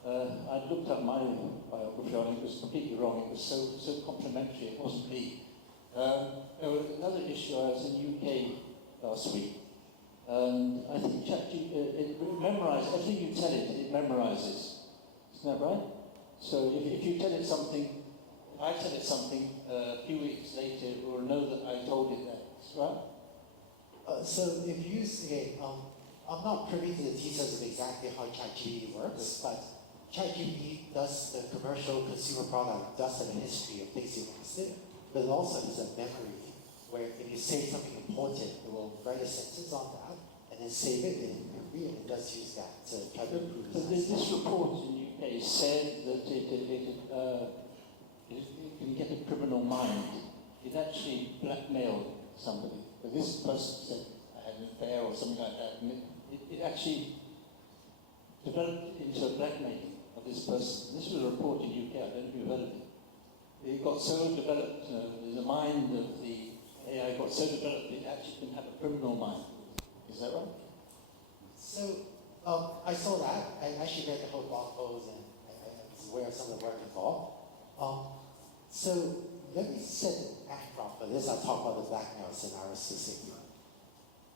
I looked up my biography on it. It was completely wrong. It was so complimentary. It wasn't me. There was another issue. I was in the UK last week, and I think ChatGPT it memorizes everything you tell it. It memorizes. Isn't that right? So if you tell it something, if I tell it something, a few weeks later it will know that I told it that. Right? So if you use I'm not privy to the details of exactly how ChatGPT works, but ChatGPT does the commercial consumer product does have a history of things you've listed, but it also has a memory where if you say something important, it will write a sentence on that and then save it in memory, and it does use that to try to improve But it. this report in the UK said that it can get a criminal mind. It actually blackmailed somebody. But this person said, "I had an affair," or something like that. And it actually developed into a blackmailing of this person. This was a report in the UK. I don't know if you've heard of it. It got so developed, the mind of the AI got so developed it actually can have a criminal mind. Is that right? So I saw that. I actually read the whole blog post and I was aware of some of the work involved. So let me set the backdrop for this. I'll talk about the blackmail scenario specifically.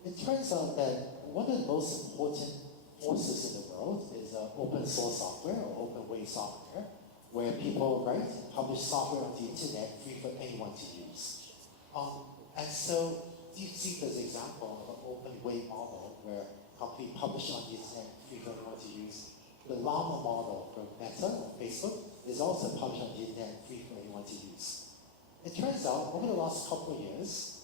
It turns out that one of the most important forces in the world is open source software or open way software, where people write and publish software on the internet free for anyone to use. And so DeepSeek is an example of an open way model where a company publishes on the internet free for anyone to use. The Llama model from Meta, Facebook, is also published on the internet free for anyone to use. It turns out, over the last couple of years,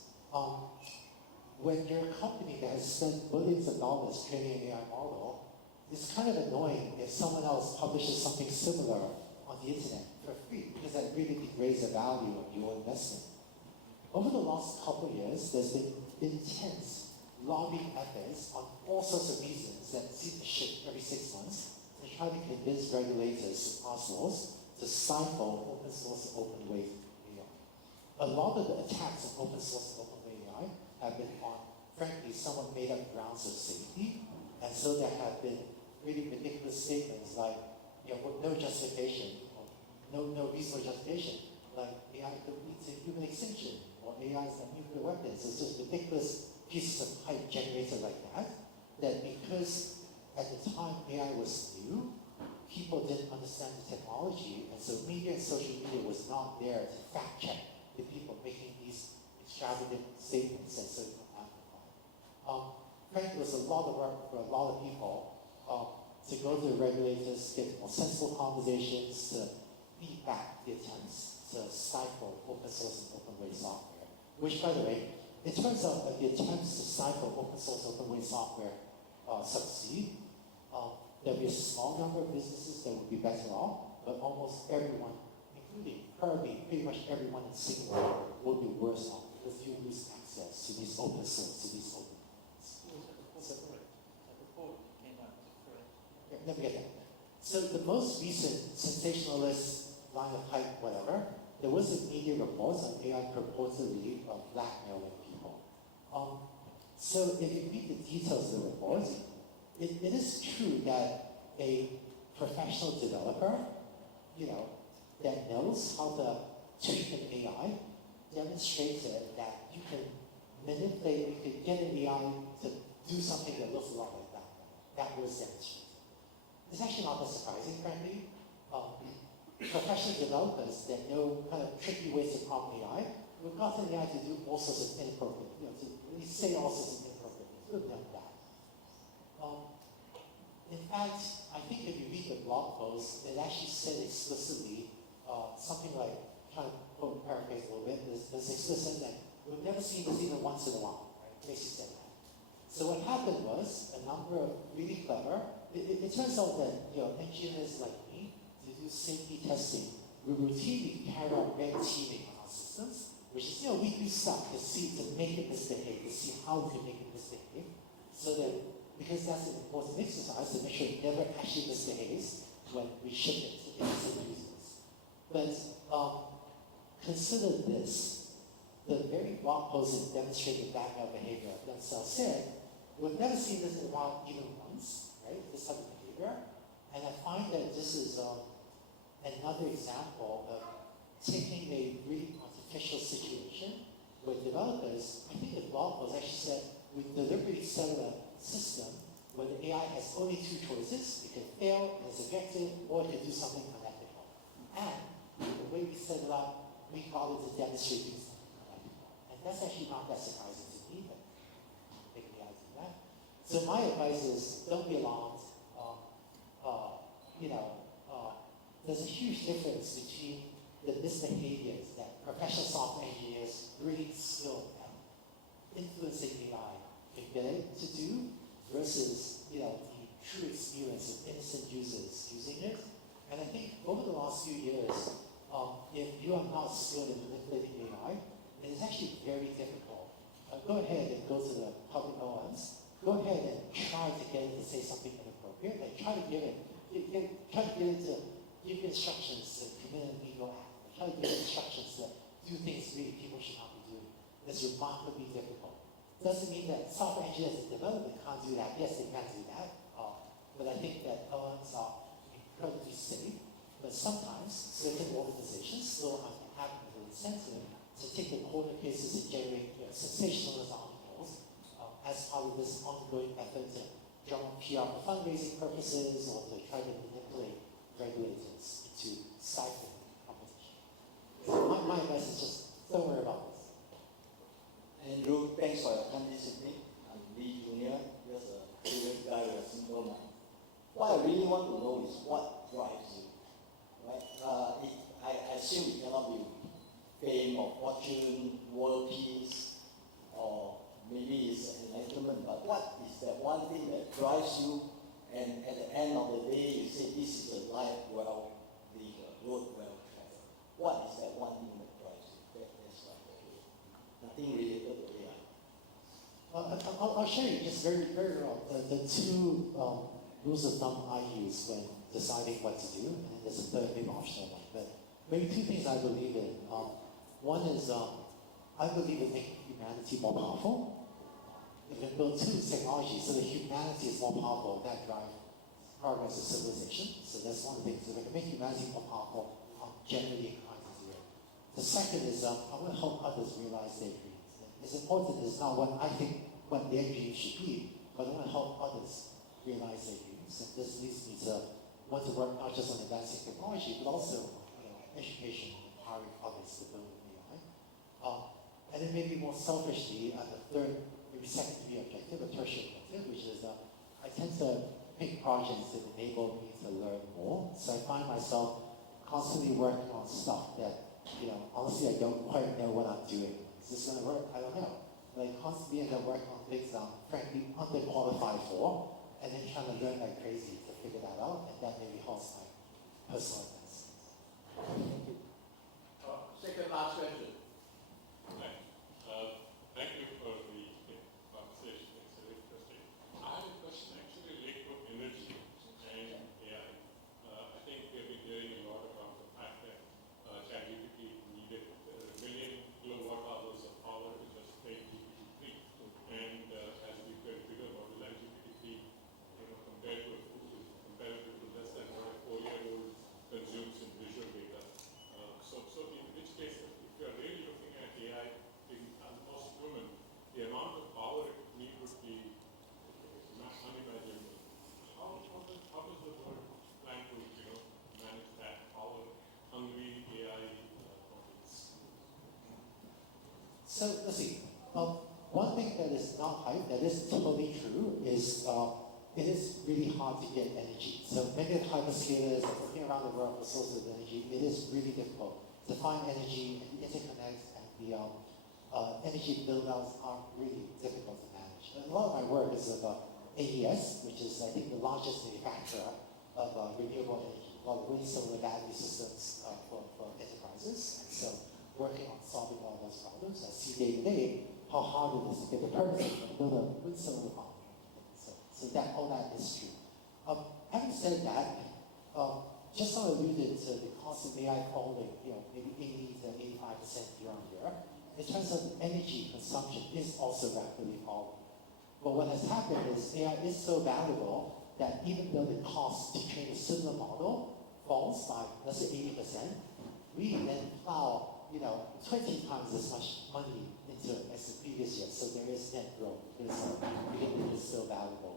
when you're a company that has spent billions of dollars training an AI model, it's kind of annoying if someone else publishes something similar on the internet for free, because that really degrades the value of your investment. Over the last couple of years, there's been intense lobbying efforts on all sorts of reasons that seem to shift every 6 months to try to convince regulators to pass laws to stifle open source and open way AI. A lot of the attacks on open source and open way AI have been on, frankly, somewhat made up grounds of safety, and so there have been really ridiculous statements like, with no justification, or no reasonable justification, like AI could lead to human extinction, or AI is like nuclear weapons. It's just ridiculous pieces of hype generated like that, that because at the time AI was new, people didn't understand the technology, and so media and social media was not there to fact check the people making these extravagant statements and so amplified. Frankly, it was a lot of work for a lot of people to go to the regulators, get more sensible conversations, to beat back the attempts to stifle open source and open way software. Which, by the way, it turns out that the attempts to stifle open source and open way software succeed. There'll be a small number of businesses that would be better off, but almost everyone, including Kirby, pretty much everyone in Singapore will be worse off because you lose access to these open source, to these open. Let me get that. So the most recent sensationalist line of hype, whatever, there was a media report on AI purportedly blackmailing people. So if you read the details of the report, it is true that a professional developer, that knows how to treat an AI demonstrated that you can manipulate, you can get an AI to do something that looks a lot like that. That was demonstrated. It's actually not that surprising, frankly. Professional developers that know kind of tricky ways to prompt AI, we've gotten AI to do all sorts of inappropriate, to really say all sorts of inappropriate things. We've done that. In fact, I think if you read the blog post, it actually said explicitly something like, trying to paraphrase a little bit, is explicit that we've never seen this even once in a while, right? Basically said that. So what happened was a number of really clever, it turns out that engineers like me, to do safety testing, we routinely carry out red teaming on our systems, which is, we do stuff to make it misbehave, to see how we can make it misbehave, so that, because that's an important exercise to make sure it never actually misbehaves when we ship it to innocent users. But consider this, the very blog post that demonstrated background behavior themselves said, we've never seen this in a while even once, right, this type of behavior, and I find that this is another example of taking a really artificial situation where developers, I think the blog post actually said, we deliberately set a system where the AI has only two choices. It can fail, it's objective, or it can do something unethical. And the way we set it up, we call it to demonstrate doing something unethical. And that's actually not that surprising to me, but make the AI do that. So my advice is, don't be alarmed. There's a huge difference between the misbehaviors that professional software engineers really skilled at influencing AI can get it to do versus the true experience of innocent users using it. And I think over the last few years, if you are not skilled in manipulating AI, it is actually very difficult. Go ahead and go to the public OMs. Go ahead and try to get it to say something inappropriate. Like try to get it to give instructions to commit an illegal act. Try to give instructions to do things really people should not be doing. It's remarkably difficult. Doesn't mean that software engineers and development can't do that. Yes, they can do that. But I think that OMs are incredibly safe. But sometimes certain organizations still have an incentive to take the corner cases and generate sensationalist articles as part of this ongoing effort to drum up PR for fundraising purposes or to try to manipulate regulators into stifling competition. So my advice is just don't worry about this. Andrew, thanks for your time this evening. I'm Lee Jr., just a curious guy with a simple mind. What I really want to know is what drives you, right? I assume it cannot be fame or fortune, world peace, or maybe it's enlightenment, but what is that one thing that drives you, and at the end of the day, you say this is a life well lived, a road well traveled. What is that one thing that drives you? That's what I feel. Nothing related to AI. I'll show you just very, very well the two rules of thumb I use when deciding what to do, and then there's a third maybe optional one. But maybe two things I believe in. One is I believe in making humanity more powerful. If we build two technologies so that humanity is more powerful, that drives progress of civilization. So that's one of the things. If we can make humanity more powerful, I'm generally inclined to do it. The second is I want to help others realize their dreams. It's important is not what I think what their dreams should be, but I want to help others realize their dreams. And this leads me to want to work not just on advancing technology, but also education, empowering others to build an AI. And then maybe more selfishly, the third, maybe secondary objective, a tertiary objective, which is I tend to pick projects that enable me to learn more. So I find myself constantly working on stuff that, honestly, I don't quite know what I'm doing. Is this going to work? I don't know. But I constantly end up working on things I'm frankly underqualified for, and then trying to learn like crazy to figure that out, and that maybe helps my personal advancement. Thank you. Second last question. Thank you for the conversation. It's very interesting. I have a question actually related to energy and AI. I think we have been hearing a lot about the fact that ChatGPT needed a million kilowatt hours of power to just train GPT-3. And is it is really hard to get energy. So many of the hyperscalers are looking around the world for sources of energy. It is really difficult to find energy and interconnect, and the energy build-outs are really difficult to manage. A lot of my work is about AES, which is, I think, the largest manufacturer of renewable energy, a lot of wind, solar, battery systems for enterprises. And so working on solving all those problems, I see day to day how hard it is to get the permit to build a wind, solar farm. So that all that is true. Having said that, just sort of alluded to the cost of AI falling, maybe 80 to 85% year on year. It turns out energy consumption is also rapidly falling. But what has happened is AI is so valuable that even though the cost to train a similar model falls by, let's say, 80%, we then plow, 20 times as much money into it as the previous year. So there is net growth because it is so valuable.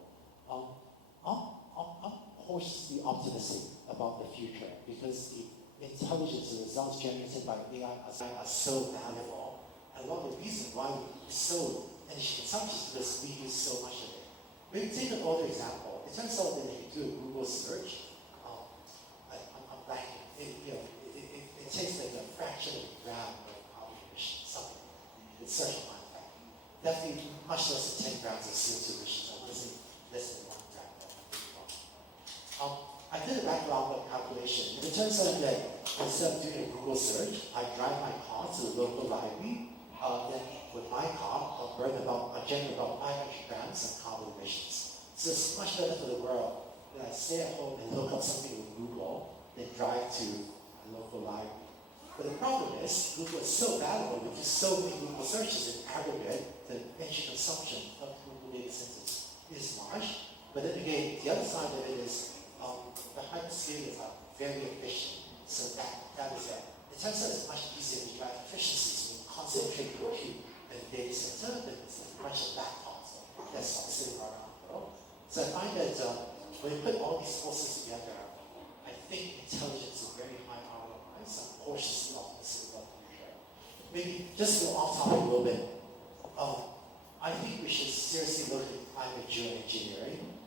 I'm cautiously optimistic about the future because the intelligence and results generated by AI are so valuable. And one of the reasons why we so energy consumption is because we use so much of it. When you take an older example, it turns out that if you do a Google search, I'm blanking. It takes like a fraction of a gram of carbon emission, something. It's such a fine fact. Definitely much less than 10 grams of CO2 emissions, or less than 1 gram. I did a back-of-the-envelope calculation, and it turns out that instead of doing a Google search, I drive my car to the local library. Then with my car, I'll generate about 500 grams of carbon emissions. So it's much better for the world that I stay at home and look up something with Google than drive to a local library. But the problem is, Google is so valuable, we do so many Google searches in aggregate, the energy consumption of Google data centers is large. But then again, the other side of it is the hyperscalers are very efficient. So that is it. It turns out it's much easier to drive efficiencies when you concentrate compute in the data center than it's a bunch of laptops or desktops sitting around the world. So I find that when you put all these forces together, I think intelligence is very high ROI, so I'm cautiously optimistic about the future. Maybe just to go off topic a little bit, I think we should seriously look at climate geoengineering.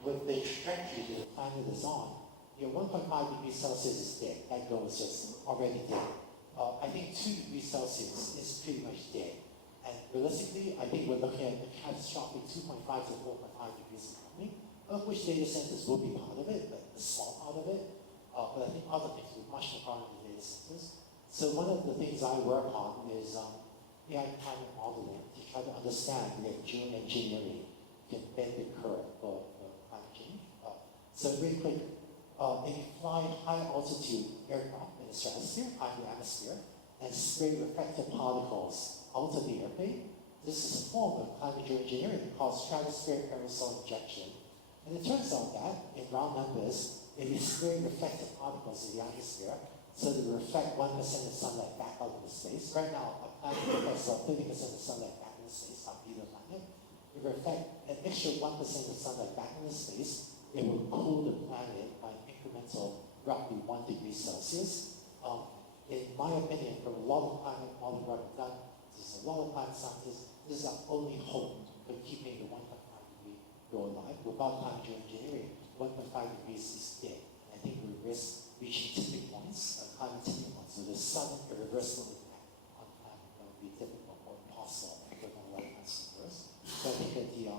With the trajectory that the planet is on, 1.5 degrees Celsius is dead. That goal is just already dead. I think 2 degrees Celsius is pretty much dead. And realistically, I think we're looking at a catastrophic 2.5 to 4.5 degrees warming, of which data centers will be part of it, but a small part of it. But I think other things will be much more part of the data centers. So one of the things I work on is AI climate modeling to try to understand if geoengineering can bend the curve for climate change. So really quick, if you fly high altitude aircraft in the stratosphere, high in the atmosphere, and spray reflective particles out of the airplane, this is a form of climate geoengineering called stratospheric aerosol injection. And it turns out that, in round numbers, if you spray reflective particles in the atmosphere, so they reflect 1% of sunlight back out into space. Right now, a planet reflects about 30% of sunlight back into space, our Peter planet. If you reflect an extra 1% of sunlight back into space, it will cool the planet by an incremental roughly 1 degree Celsius. In my opinion, from a lot of climate modeling work I've done, there's a lot of climate scientists, this is our only hope for keeping the 1.5 degree goal alive. Without climate geoengineering, 1.5 degrees is dead. And I think we risk reaching tipping points, climate tipping points, so there's sudden irreversible impact on the planet that would be difficult or impossible with our lifetimes first. So I think at the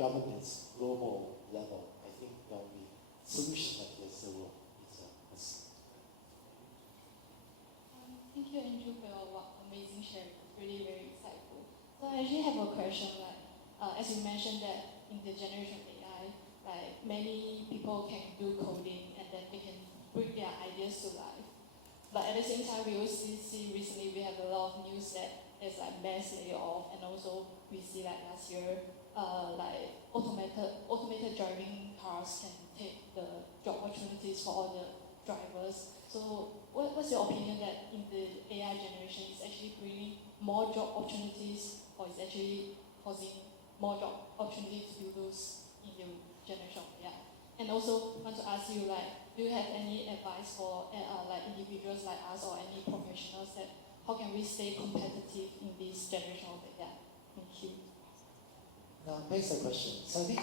government's global level, I think there will be solutions like this that will need to pursue. Thank you, Andrew, for your amazing sharing. It's really very insightful. So I actually have a question. As you mentioned that in the generation of AI, many people can do coding and then they can bring their ideas to life. But at the same time, we also see recently we have a lot of news that there's mass layoff, and also we see last year automated driving cars can take the job opportunities for all the drivers. So what's your opinion that in the AI generation is actually bringing more job opportunities, or is actually causing more job opportunities to lose in the generation of AI? And also want to ask you, do you have any advice for individuals like us or any professionals that how can we stay competitive in this generation of AI? Thank you. Thanks for the question. So I think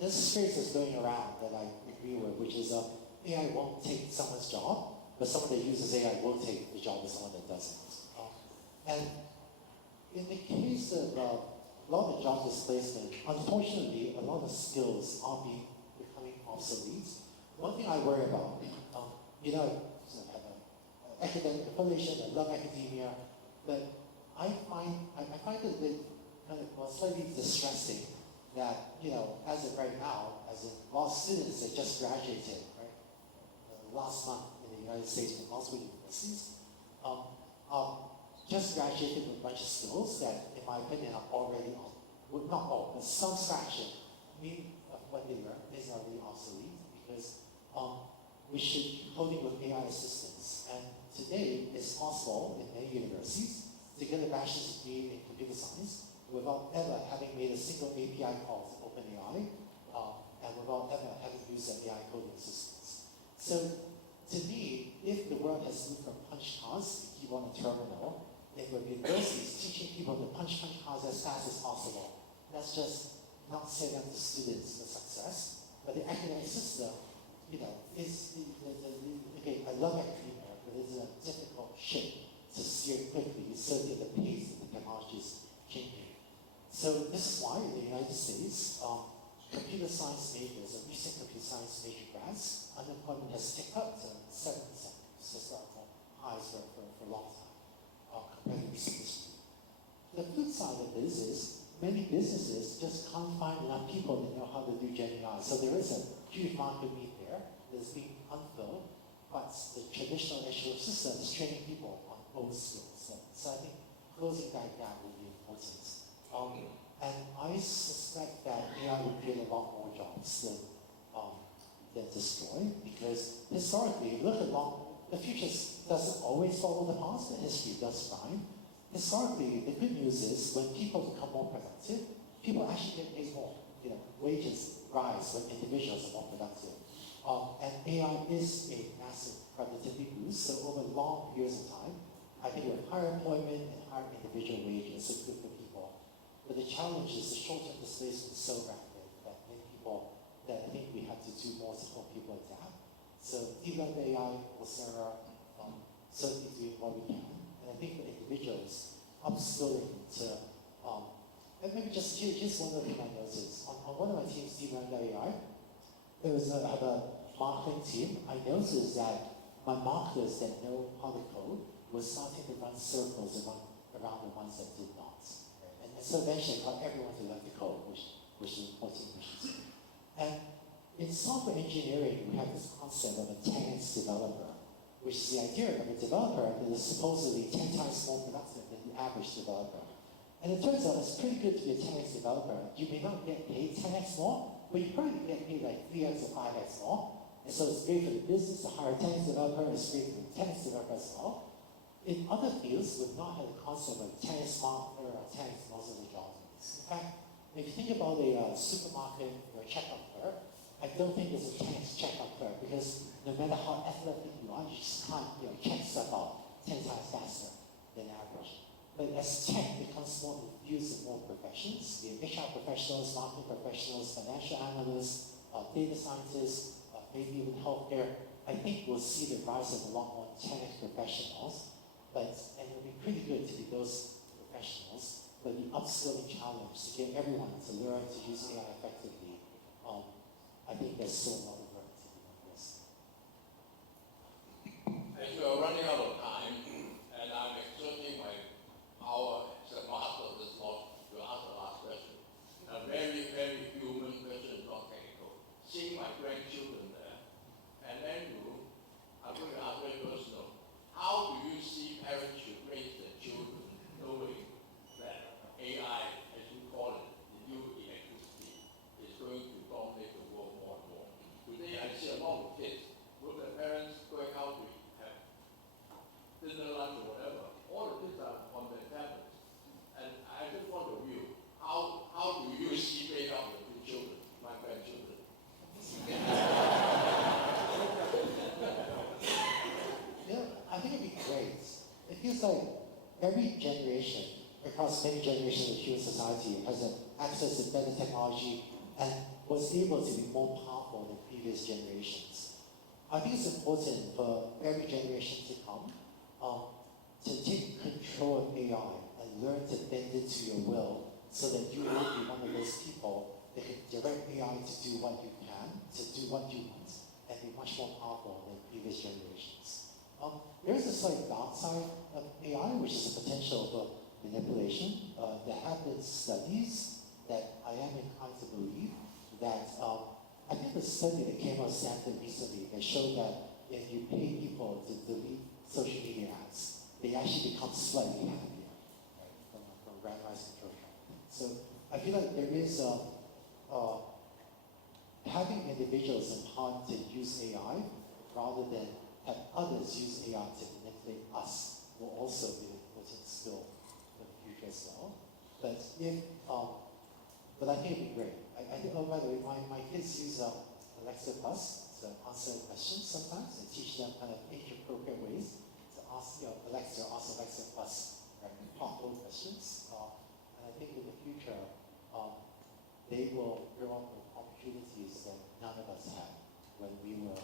there's a phrase that's going around that I agree with, which is AI won't take someone's job, but someone that uses AI will take the job of someone that doesn't. And in the case of a lot of job displacement, unfortunately, a lot of skills are becoming obsolete. One thing I worry about, you know, I have an academic affiliation, I love academia, but I find it a bit kind of slightly distressing that, you know, as of right now, as in a lot of students that just graduated, right, last month in the United States from multiple universities, just graduated with a bunch of skills that, in my opinion, are already, well, not all, but some fraction, of what they learn is already obsolete because we should be coding with AI assistants. And today, it's possible in many universities to get a bachelor's degree in computer science without ever having made a single API call to OpenAI, and without ever having used an AI coding assistants. So, to me, if the world has moved from punch cards to keyboard and terminal, if we're universities teaching people to punch cards as fast as possible, that's just not setting up the students for success. But the academic system, you know, is okay, I love academia, but it's a difficult ship to steer quickly, certainly at the pace that the technology is changing. So this is why in the United States, computer science majors, or recent computer science major grads, unemployment has ticked up to 7%, it's historical highs for a long time, compared to recent history. The flip side of this is many businesses just can't find enough people that know how to do Gen AI. So there is a huge market need there that is being unfilled, but the traditional educational system is training people on both skills. So I think closing that gap will be important. And I suspect that AI will create a lot more jobs than destroy, because historically, if you look at the future doesn't always follow the past, but history does rhyme. Historically, the good news is when people become more productive, people actually get paid more. You know, wages rise when individuals are more productive. And AI is a massive productivity boost. So over long periods of time, I think with higher employment and higher individual wages, it's good for people. But the challenge is the short-term displacement is so rapid that many people, that I think we have to do more to help people adapt. So deep learning AI, Coursera, certainly doing what we can. And I think for individuals, upskilling to, and maybe just here's one other thing I noticed. On one of my teams, deep learning AI, there was a marketing team. I noticed that my marketers that know how to code were starting to run circles around the ones that did not. And so eventually got everyone to learn to code, which is important. And in software engineering, we have this concept of a 10x developer, which is the idea of a developer that is supposedly 10 times more productive than the average developer. And it turns out it's pretty good to be a 10x developer. You may not get paid 10x more, but you probably get paid like 3x or 5x more. And so it's great for the business to hire a 10x developer, and it's great for the 10x developer as well. In other fields, we've not had the concept of 10x marketer or 10x most of the jobs. In fact, if you think about a supermarket or a checkout clerk, I don't think there's a 10x checkout clerk, because no matter how athletic you are, you just can't check stuff out 10 times faster than average. But as tech becomes more infused in more professions, the HR professionals, marketing professionals, financial analysts, data scientists, maybe even healthcare, I think we'll see the rise of a lot more 10x professionals. And it will be pretty good to be those professionals, but the upskilling challenge to get everyone to learn to use AI effectively, I think there's still a lot of work to do on this. As we are running out of time, and I'm exerting my power as a master of this talk to ask the last question. A very, very human question, not technical. Seeing my grandchildren there, and Andrew, I'm going to ask very personal. How do you see parents should raise their children knowing that AI, as you call it, the new electricity, is going to dominate the world more and more? Today I see a lot of kids with their parents going out to have dinner, lunch, or whatever. All the kids are on their tablets. And I just want to view, how do you see bring up your two children, my grandchildren? I think it'd be great. It feels like every generation, across many generations of human society, has an access to better technology, and was able to be more powerful than previous generations. I think it's important for every generation to come to take control of AI and learn to bend it to your will so that you will be one of those people that can direct AI to do what you can, to do what you want, and be much more powerful than previous generations. There is a slight dark side of AI, which is the potential for manipulation. There have been studies that I am inclined to believe that, I think the study that came out of Stanford recently, that showed that if you pay people to delete social media ads, they actually become slightly happier, right, from randomized control trial. So I feel like there is having individuals empowered to use AI rather than have others use AI to manipulate us will also be an important skill for the future as well. But but I think it'd be great. I think, oh, by the way, my kids use Alexa Plus to answer questions sometimes and teach them kind of age-appropriate ways to ask Alexa Plus, right, thoughtful questions. And I think in the future, they will grow up with opportunities that none of us had when we were